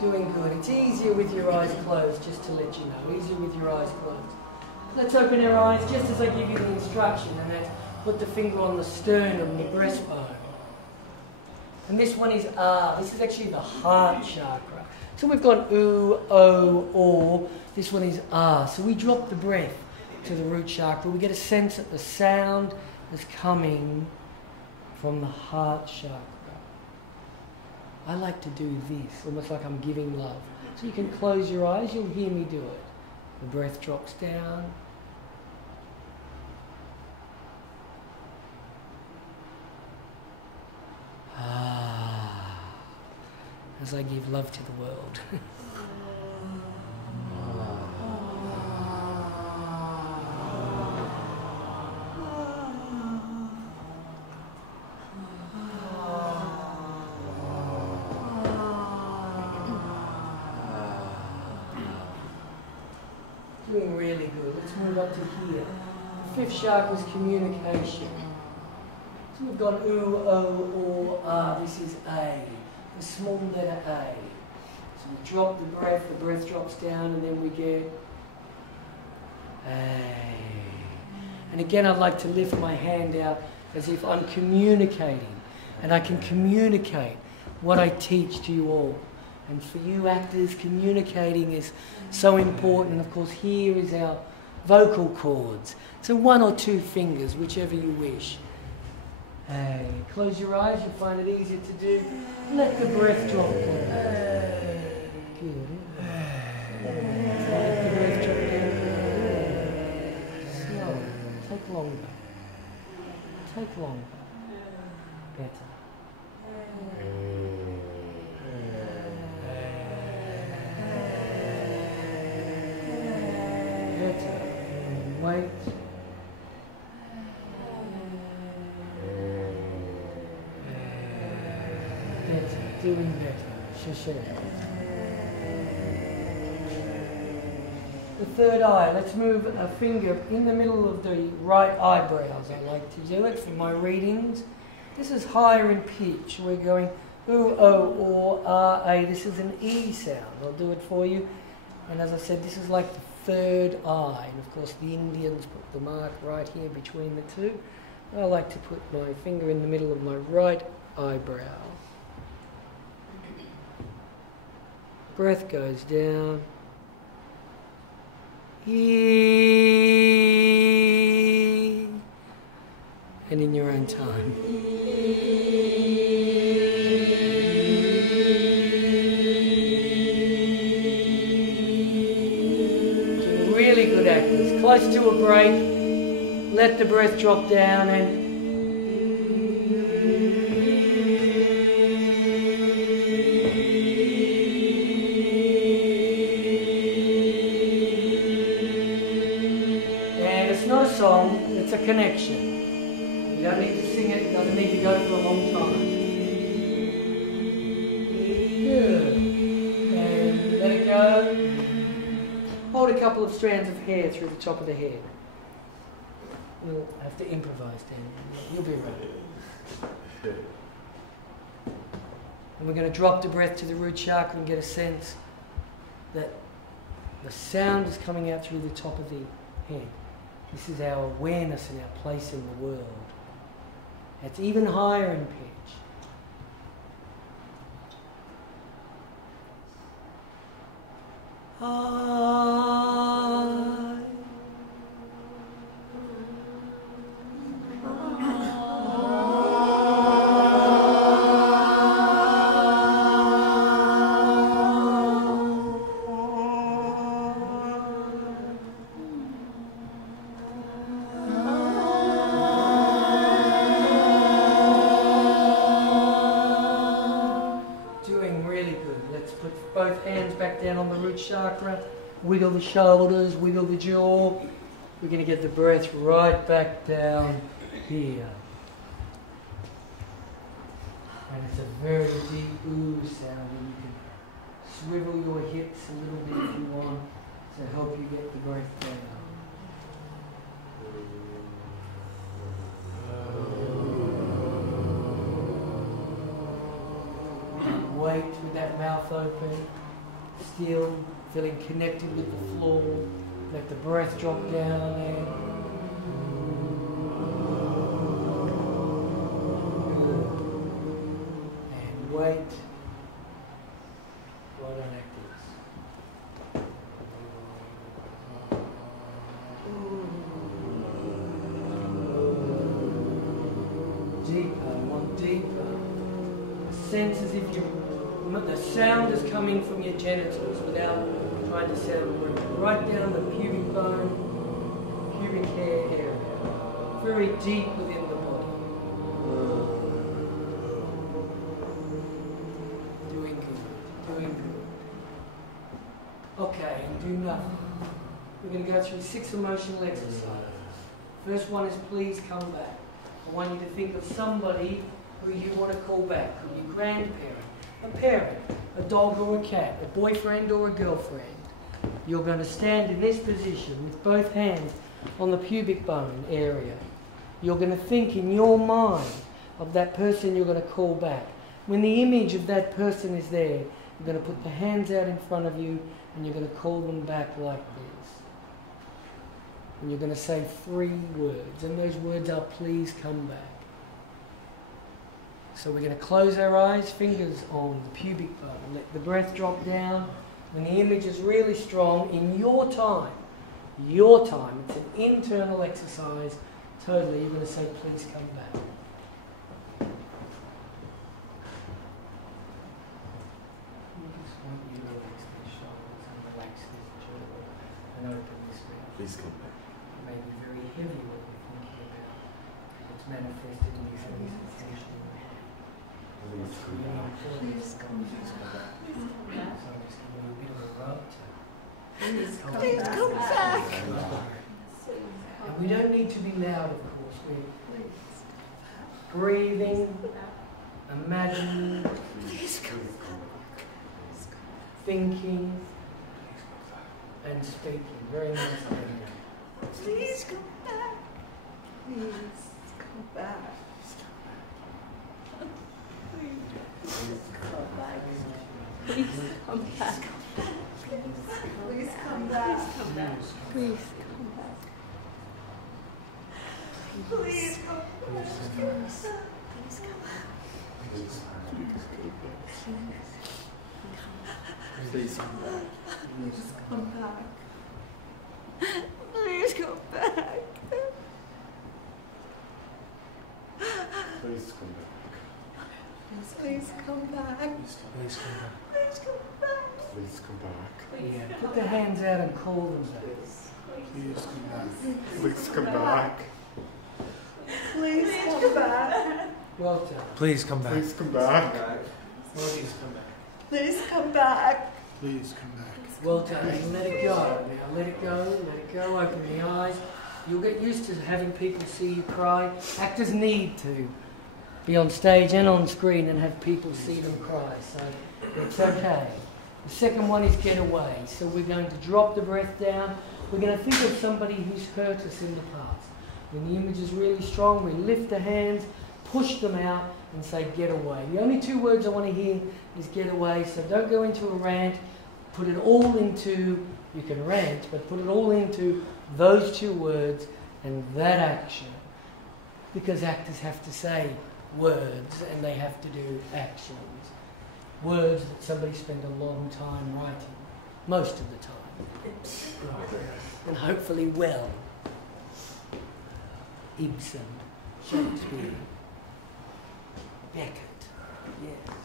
Doing good. It's easier with your eyes closed, just to let you know. Easier with your eyes closed. Let's open our eyes just as I give you the instruction, and that's put the finger on the sternum, the breastbone. And this one is ah. This is actually the heart chakra. So we've got ooh, oh, or. This one is ah. So we drop the breath to the root chakra. We get a sense that the sound is coming from the heart chakra. I like to do this, almost like I'm giving love. So you can close your eyes, you'll hear me do it. The breath drops down. Ah, as I give love to the world. Doing really good. Let's move up to here. The fifth chakra is communication. So we've got ooh, oh, or, ah. This is A. The small letter A. So we drop the breath drops down, and then we get A. And again, I'd like to lift my hand out as if I'm communicating, and I can communicate what I teach to you all. And for you actors, communicating is so important. Of course, here is our vocal cords. So one or two fingers, whichever you wish. Hey, close your eyes, you'll find it easier to do. Let the breath drop down. Good. Let the breath drop down. Slower. Take longer. Take longer. Better. Wait. Better. Doing better. Shashay. The third eye. Let's move a finger in the middle of the right eyebrows. I like to do it for my readings. This is higher in pitch. We're going ooh, oh, or, ah, a. This is an E sound. I'll do it for you. And as I said, this is like the third eye. And of course, the Indians put the mark right here between the two. I like to put my finger in the middle of my right eyebrow. Breath goes down. And in your own time. Really good actors. Close to a break. Let the breath drop down and it's not a song, it's a connection. You don't need to sing it, it doesn't need to go for a long time. Good. And let it go. Hold a couple of strands of hair through the top of the head. We'll have to improvise, Dan. You'll be right. And we're going to drop the breath to the root chakra and get a sense that the sound is coming out through the top of the head. This is our awareness and our place in the world. It's even higher in pitch. Chakra, wiggle the shoulders, wiggle the jaw. We're going to get the breath right back down here. And it's a very deep ooh sound, and you can swivel your hips a little bit if you want to help you get the breath down. Wait with that mouth open. Still feeling connected with the floor. Let the breath drop down there. And wait. Well done, actors. Deeper, one deeper. Sense as if the sound is coming from your genitals without trying to sound right down the pubic bone, pubic hair area, very deep within the body. Doing good, doing good. Okay, and do nothing. We're going to go through 6 emotional exercises. First one is please come back. I want you to think of somebody who you want to call back. Could be a grandparent, a parent, a dog or a cat, a boyfriend or a girlfriend. You're going to stand in this position with both hands on the pubic bone area. You're going to think in your mind of that person you're going to call back. When the image of that person is there, you're going to put the hands out in front of you and you're going to call them back like this. And you're going to say 3 words, and those words are please come back. So we're going to close our eyes, fingers on the pubic bone, let the breath drop down. When the image is really strong, in your time, it's an internal exercise, totally, you're going to say, please come back. I just want you to relax these shoulders and relax this jaw and open this mouth. Please come back. It may be very heavy what you're thinking about. It's manifested in your sensation. Please come back. Please come back. So I'm just giving you a bit of a rub to Please come back. And we don't need to be loud, of course. We're breathing, imagining, thinking, and speaking. Very nice thing. Please come back. Please come back. Please come back. Please come back. Please come back. Please come back. Please come back. Please come back. Please come back. Please come back. Please come back. Please come back. Please come back. Please come back. Please come back. Yeah, put the hands out and call them back. Please come back. Please come back. Please come back. Well done. Please come back. Please come back. Please come back. Please come back. Please come back. Well done. And let it go. Now let it go. Let it go. Open the eyes. You'll get used to having people see you cry. Actors need to be on stage and on screen and have people see them cry. So it's okay. The second one is get away. So we're going to drop the breath down. We're going to think of somebody who's hurt us in the past. When the image is really strong, we lift the hands, push them out, and say, get away. The only two words I want to hear is get away. So don't go into a rant. Put it all into, you can rant, but put it all into those two words and that action. Because actors have to say words and they have to do actions. Words that somebody spent a long time writing, most of the time. And hopefully well. Ibsen, Shakespeare, Beckett, yes.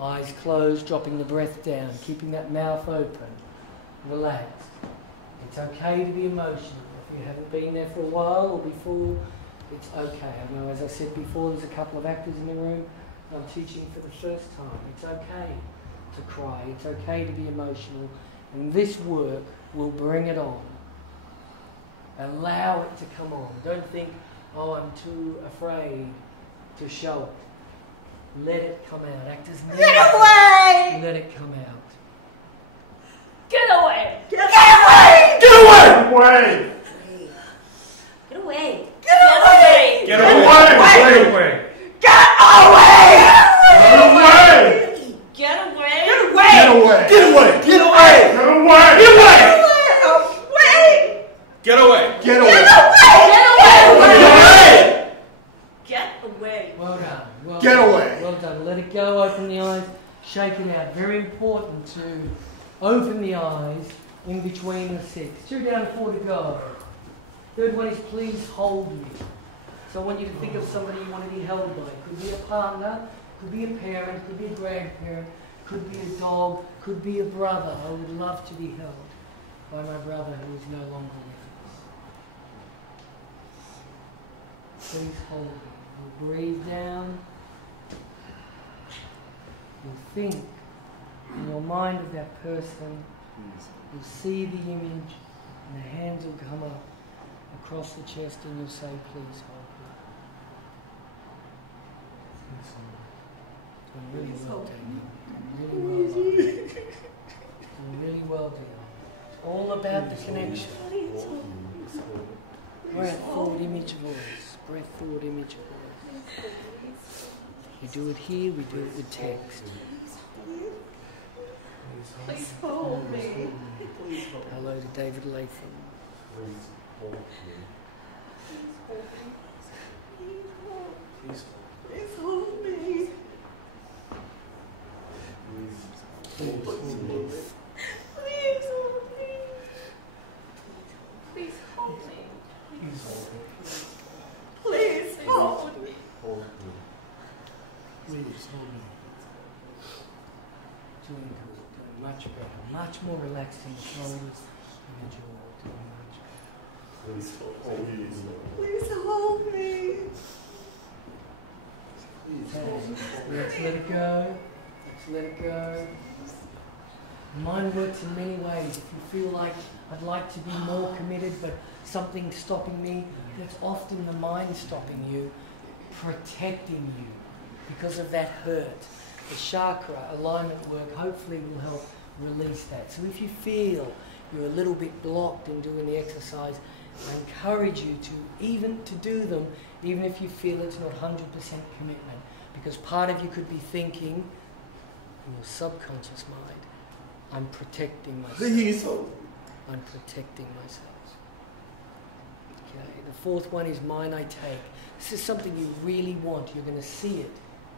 Eyes closed, dropping the breath down, keeping that mouth open, relaxed. It's okay to be emotional. If you haven't been there for a while or before, it's okay. I know, as I said before, there's a couple of actors in the room. I'm teaching for the first time. It's okay to cry. It's okay to be emotional. And this work will bring it on. Allow it to come on. Don't think, oh, I'm too afraid to show it. Let it come out. Actors need Get away! let it come out. Get away! Get away! Get away! Away! Get away! Get away! Get away! away! Get away! Get away! Get away! Get away! Get away! Get away! Get away! Get away! Get away! Get Get away! away! Get away! Get away! Well done. Well Get done. away. Well done. Let it go. Open the eyes. Shake it out. Very important to open the eyes in between the six. 2 down, 4 to go. Third one is please hold me. So I want you to think of somebody you want to be held by. Could be a partner, could be a parent, could be a grandparent, could be a dog, could be a brother. I would love to be held by my brother who is no longer with us. Please hold me. We'll breathe down. You'll think in your mind of that person. You'll see the image and the hands will come up across the chest and you'll say, please hold me. Doing really well, Daniel. Doing really well, Daniel. It's all about the connection. Breath, forward, image, voice. Breath, forward, image, voice. We do it here, we do it with text. Please hold me. Hello to David Latham. Please hold me. Please hold me. Please hold me. Please hold me. Please hold me. Please hold me. Hold me. Please hold me. Doing good. Doing much better. Much more relaxed in the shoulders and the jaw. Doing much better. Please hold me. Please hold me. Let's let it go. Let's let it go. Mind works in many ways. If you feel like I'd like to be more committed, but something's stopping me, that's often the mind stopping you, protecting you because of that hurt. The chakra alignment work hopefully will help release that. So if you feel you're a little bit blocked in doing the exercise, I encourage you to do them, even if you feel it's not 100% commitment. Because part of you could be thinking, in your subconscious mind, I'm protecting myself. Please. I'm protecting myself. Okay, the fourth one is mine I take. This is something you really want. You're going to see it.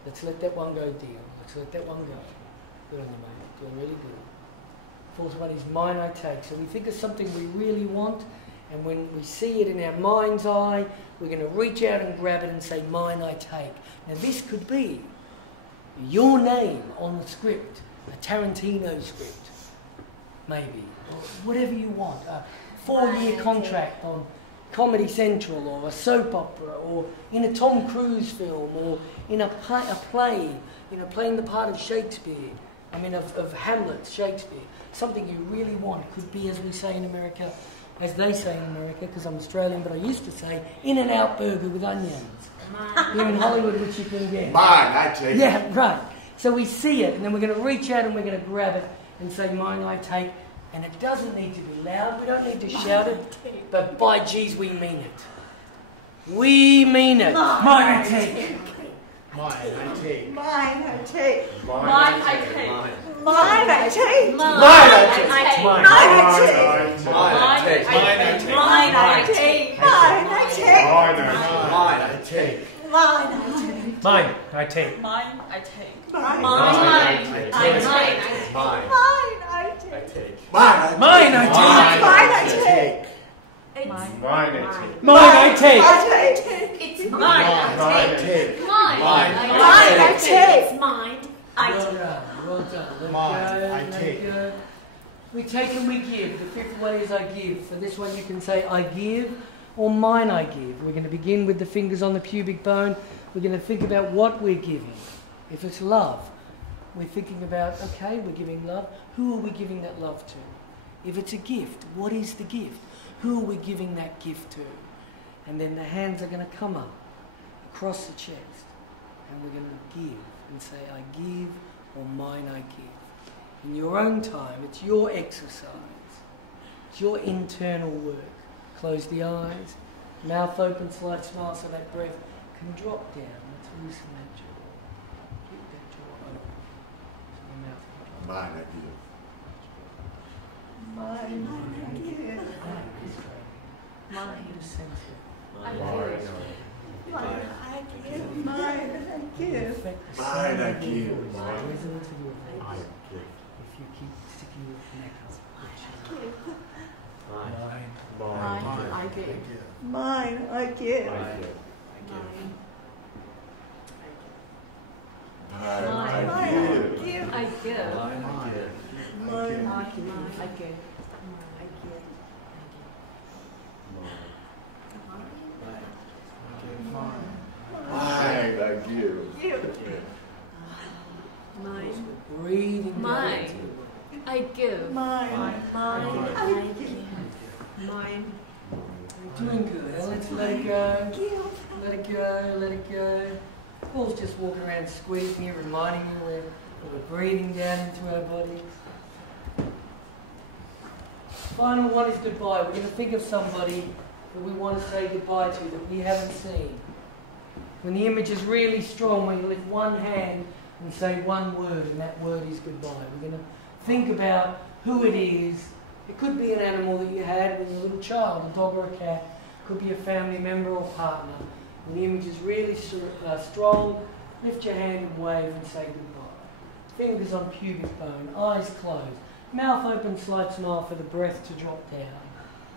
Let's let that one go, Dion. Let's let that one go. Good on you, mate. Doing really good. Fourth one is mine I take. So we think of something we really want, and when we see it in our mind's eye, we're going to reach out and grab it and say, mine I take. Now this could be your name on the script, a Tarantino script, maybe, or whatever you want. A 4-year contract on Comedy Central, or a soap opera, or in a Tom Cruise film, or in a play, playing the part of Shakespeare. Of Hamlet, Shakespeare. Something you really want. Could be, as we say in America, as they say in America, because I'm Australian, but I used to say, In-N-Out burger with onions. Here in Hollywood, which you can get. Mine, I take. Yeah, right. So we see it, and then we're going to reach out and we're going to grab it and say, mine I take. And it doesn't need to be loud. We don't need to shout it. But by geez, we mean it. We mean it. Mine I take. Mine I take. Mine I take. Mine I take. Mine I take. Mine I take. Mine I take. Mine I take. Mine I take. Mine I take. Mine I take. Mine I take. Mine, I take. Mine I take. Mine I take. Mine. I take. Mine I take. Mine Mine I I take. take. I take. It's mine I take. Mine I take. It's mine I Well take. done, well done. Let Mine, go, I let take. go. We take and we give. The fifth one is I give. For this one you can say I give or mine I give. We're going to begin with the fingers on the pubic bone. We're going to think about what we're giving. If it's love, we're thinking about, okay, we're giving love. Who are we giving that love to? If it's a gift, what is the gift? Who are we giving that gift to? And then the hands are going to come up across the chest. And we're going to give and say, I give or mine I give. In your own time, it's your exercise. It's your internal work. Close the eyes, mouth open, slight smile so that breath can drop down. Let's loosen that jaw. Keep that jaw open. So your mouth can drop. Mine I give. Mine I give. Mine is sensitive. I give. Mine I give. Mine I give. Mine I give. Resonance of your voice. If you keep sticking your neck out. Mine. Mine I give. Mine I give. Mine I give. I give. Mine I give. I give. Mine I give. Mine. Breathing Mine. down. I give. Mine. Mine I give. Mine. Doing good. Now let's let it go. Let it go. Let it go. Paul's just walking around squeezing you, reminding you we're breathing down into our bodies. Final one is goodbye. We're going to think of somebody that we want to say goodbye to that we haven't seen. When the image is really strong, when you lift one hand and say one word, and that word is goodbye. We're going to think about who it is. It could be an animal that you had when you were a little child, a dog or a cat. It could be a family member or partner. When the image is really strong, lift your hand and wave and say goodbye. Fingers on pubic bone, eyes closed. Mouth open, slight smile for the breath to drop down.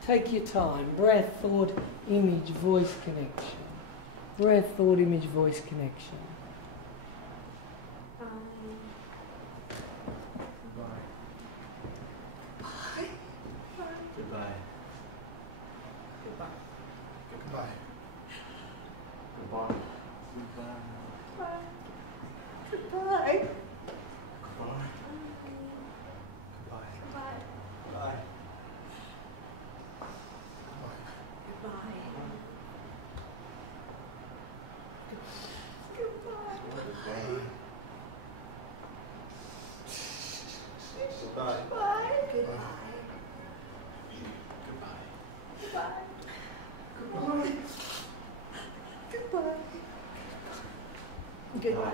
Take your time. Breath, thought, image, voice connection. Breath, thought, image, voice connection. Goodbye. Goodbye. Goodbye. Goodbye. Goodbye.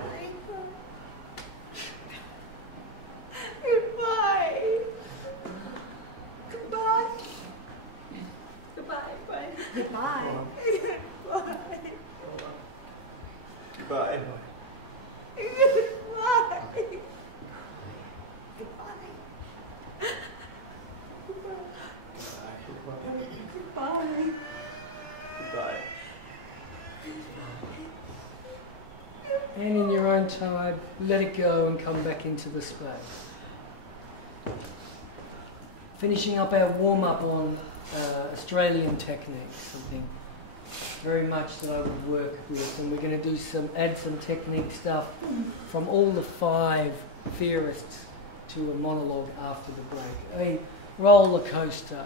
Goodbye. Goodbye. Goodbye. Goodbye. And in your own time, let it go and come back into the space. Finishing up our warm-up on Australian techniques, something very much that I would work with, and we're going to do add some technique stuff from all the 5 theorists to a monologue after the break. A roller coaster,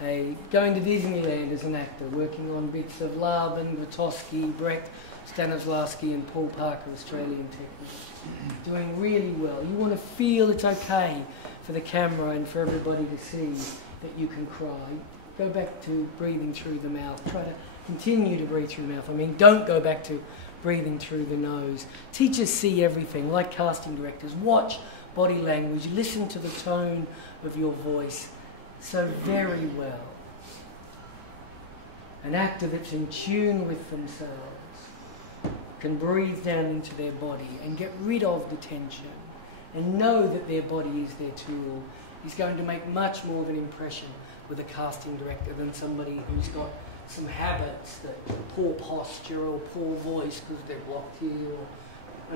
going to Disneyland as an actor, working on bits of Laban, Grotowski, Brecht, Stanislavski and Paul Parker, Australian techniques. Doing really well. You want to feel it's okay for the camera and for everybody to see that you can cry. Go back to breathing through the mouth. Try to continue to breathe through the mouth. I mean, don't go back to breathing through the nose. Teachers see everything, like casting directors. Watch body language. Listen to the tone of your voice so very well. An actor that's in tune with themselves can breathe down into their body and get rid of the tension and know that their body is their tool is going to make much more of an impression with a casting director than somebody who's got some habits, that poor posture or poor voice because they're blocked here, or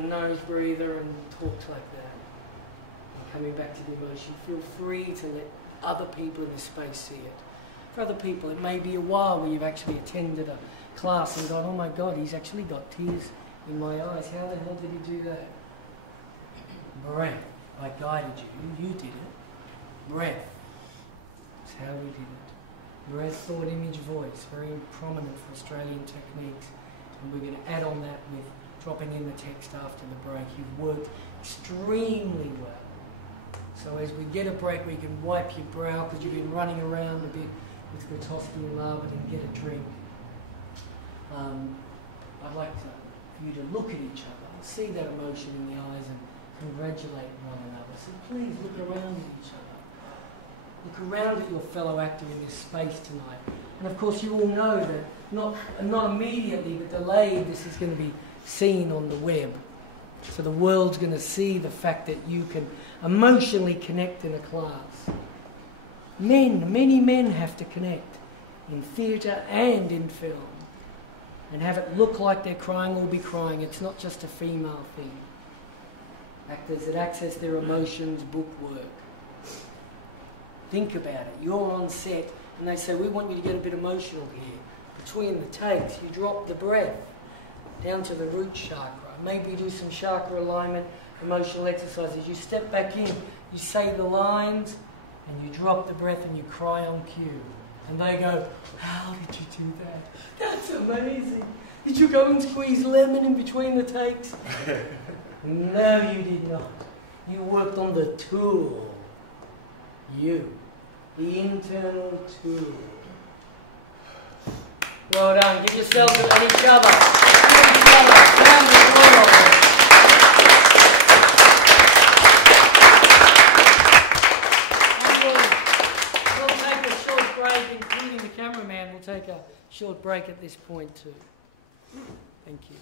a nose breather and talks like that. And coming back to the emotion, feel free to let other people in the space see it. For other people, it may be a while where you've actually attended a class and gone, oh my God, he's actually got tears in my eyes. How the hell did he do that? Breath. I guided you. You did it. Breath. That's how we did it. Breath, thought, image, voice. Very prominent for Australian techniques. And we're going to add on that with dropping in the text after the break. You've worked extremely well. So as we get a break, we can wipe your brow because you've been running around a bit with Grotowski and Laban and get a drink. I'd like for you to look at each other, see that emotion in the eyes and congratulate one another. So please look around at each other. Look around at your fellow actor in this space tonight. And of course you all know that, not immediately but delayed, this is going to be seen on the web. So the world's going to see the fact that you can emotionally connect in a class. Many men have to connect in theatre and in film and have it look like they're crying or be crying. It's not just a female thing. Actors that access their emotions book work. Think about it. You're on set and they say, we want you to get a bit emotional here. Between the takes, you drop the breath down to the root chakra. Maybe you do some chakra alignment, emotional exercises. You step back in, you say the lines, and you drop the breath and you cry on cue. And they go, how did you do that? That's amazing. Did you go and squeeze lemon in between the takes? No, you did not. You worked on the tool. You. The internal tool. Well done. Give yourselves and each other. Give each other. Round the applause. We'll take a short break, including the cameraman will take a short break at this point too. Thank you.